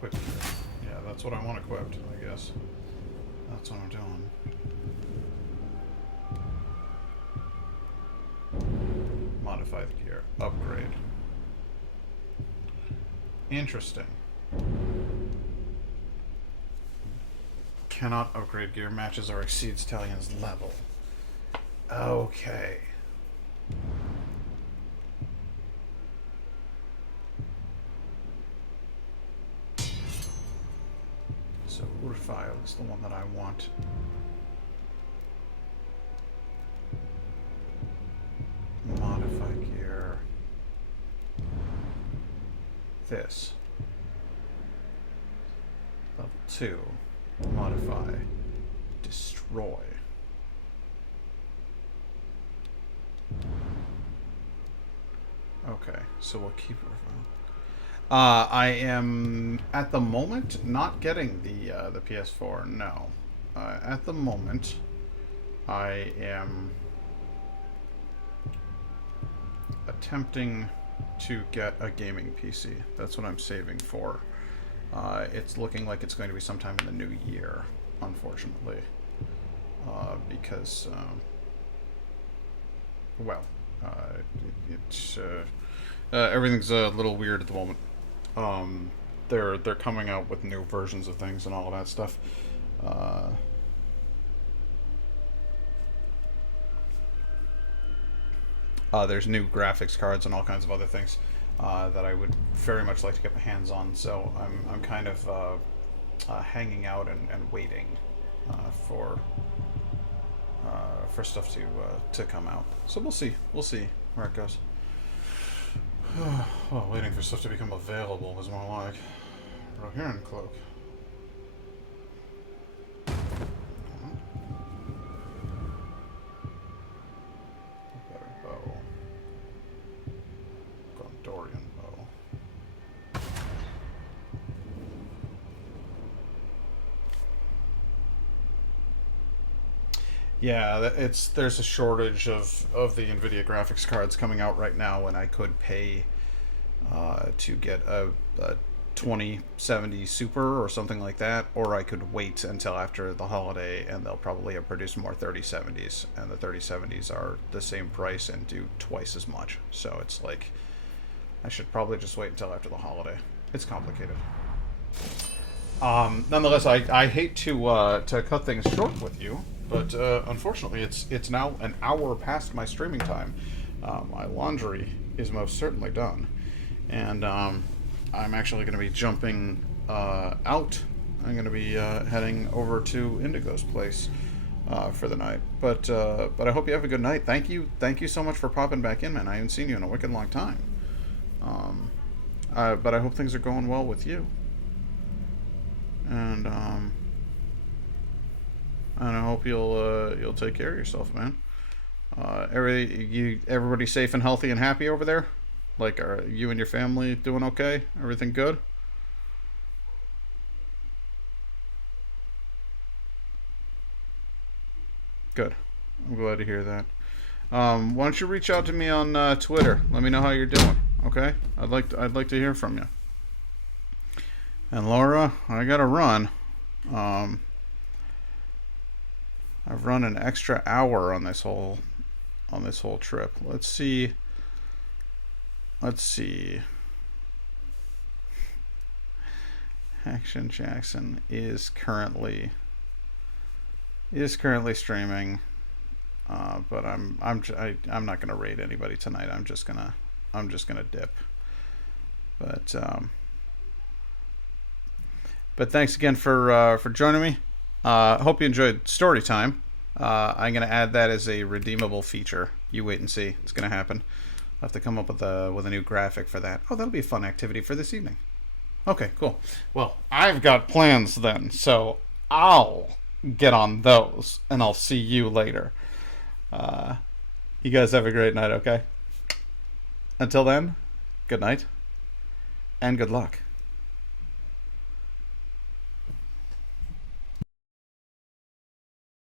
Equipped gear. Yeah, that's what I want equipped, I guess. That's what I'm doing. Modify the gear. Upgrade. Interesting. Cannot upgrade gear matches or exceeds Talion's level. Okay. So Urfile is the one that I want. Modify gear. This. Level 2. Modify. Destroy. Okay, so we'll keep Urfile. I am at the moment not getting the PS4. No, at the moment I am attempting to get a gaming PC. That's what I'm saving for. It's looking like it's going to be sometime in the new year, unfortunately, because well, it's everything's a little weird at the moment. They're coming out with new versions of things and all of that stuff. There's new graphics cards and all kinds of other things. that I would very much like to get my hands on. So I'm kind of hanging out and waiting for stuff to come out. So we'll see where it goes. Well, waiting for stuff to become available is more like Rohirrim cloak. Better bow. Gondorian bow. Yeah, there's a shortage of the NVIDIA graphics cards coming out right now, and I could pay to get a 2070 Super or something like that, or I could wait until after the holiday, and they'll probably have produced more 3070s, and the 3070s are the same price and do twice as much. So it's like, I should probably just wait until after the holiday. It's complicated. Nonetheless, I hate to cut things short with you, but unfortunately, it's now an hour past my streaming time. My laundry is most certainly done, and I'm actually going to be jumping out. I'm going to be heading over to Indigo's place for the night. But I hope you have a good night. Thank you so much for popping back in, man. I haven't seen you in a wicked long time. But I hope things are going well with you. And I hope you'll take care of yourself, man. Everybody safe and healthy and happy over there? Like, are you and your family doing okay? Everything good? Good. I'm glad to hear that. Why don't you reach out to me on Twitter? Let me know how you're doing. Okay? I'd like to hear from you. And Laura, I gotta run. I've run an extra hour on this whole trip. Let's see. Action Jackson is currently streaming, but I'm not gonna raid anybody tonight. I'm just gonna dip. But thanks again for joining me. Hope you enjoyed story time. I'm gonna add that as a redeemable feature. You wait and see. It's gonna happen. I'll have to come up with a new graphic for that. Oh, that'll be a fun activity for this evening. Okay, cool. Well, I've got plans then, so I'll get on those, and I'll see you later. You guys have a great night, okay? Until then, good night, and good luck.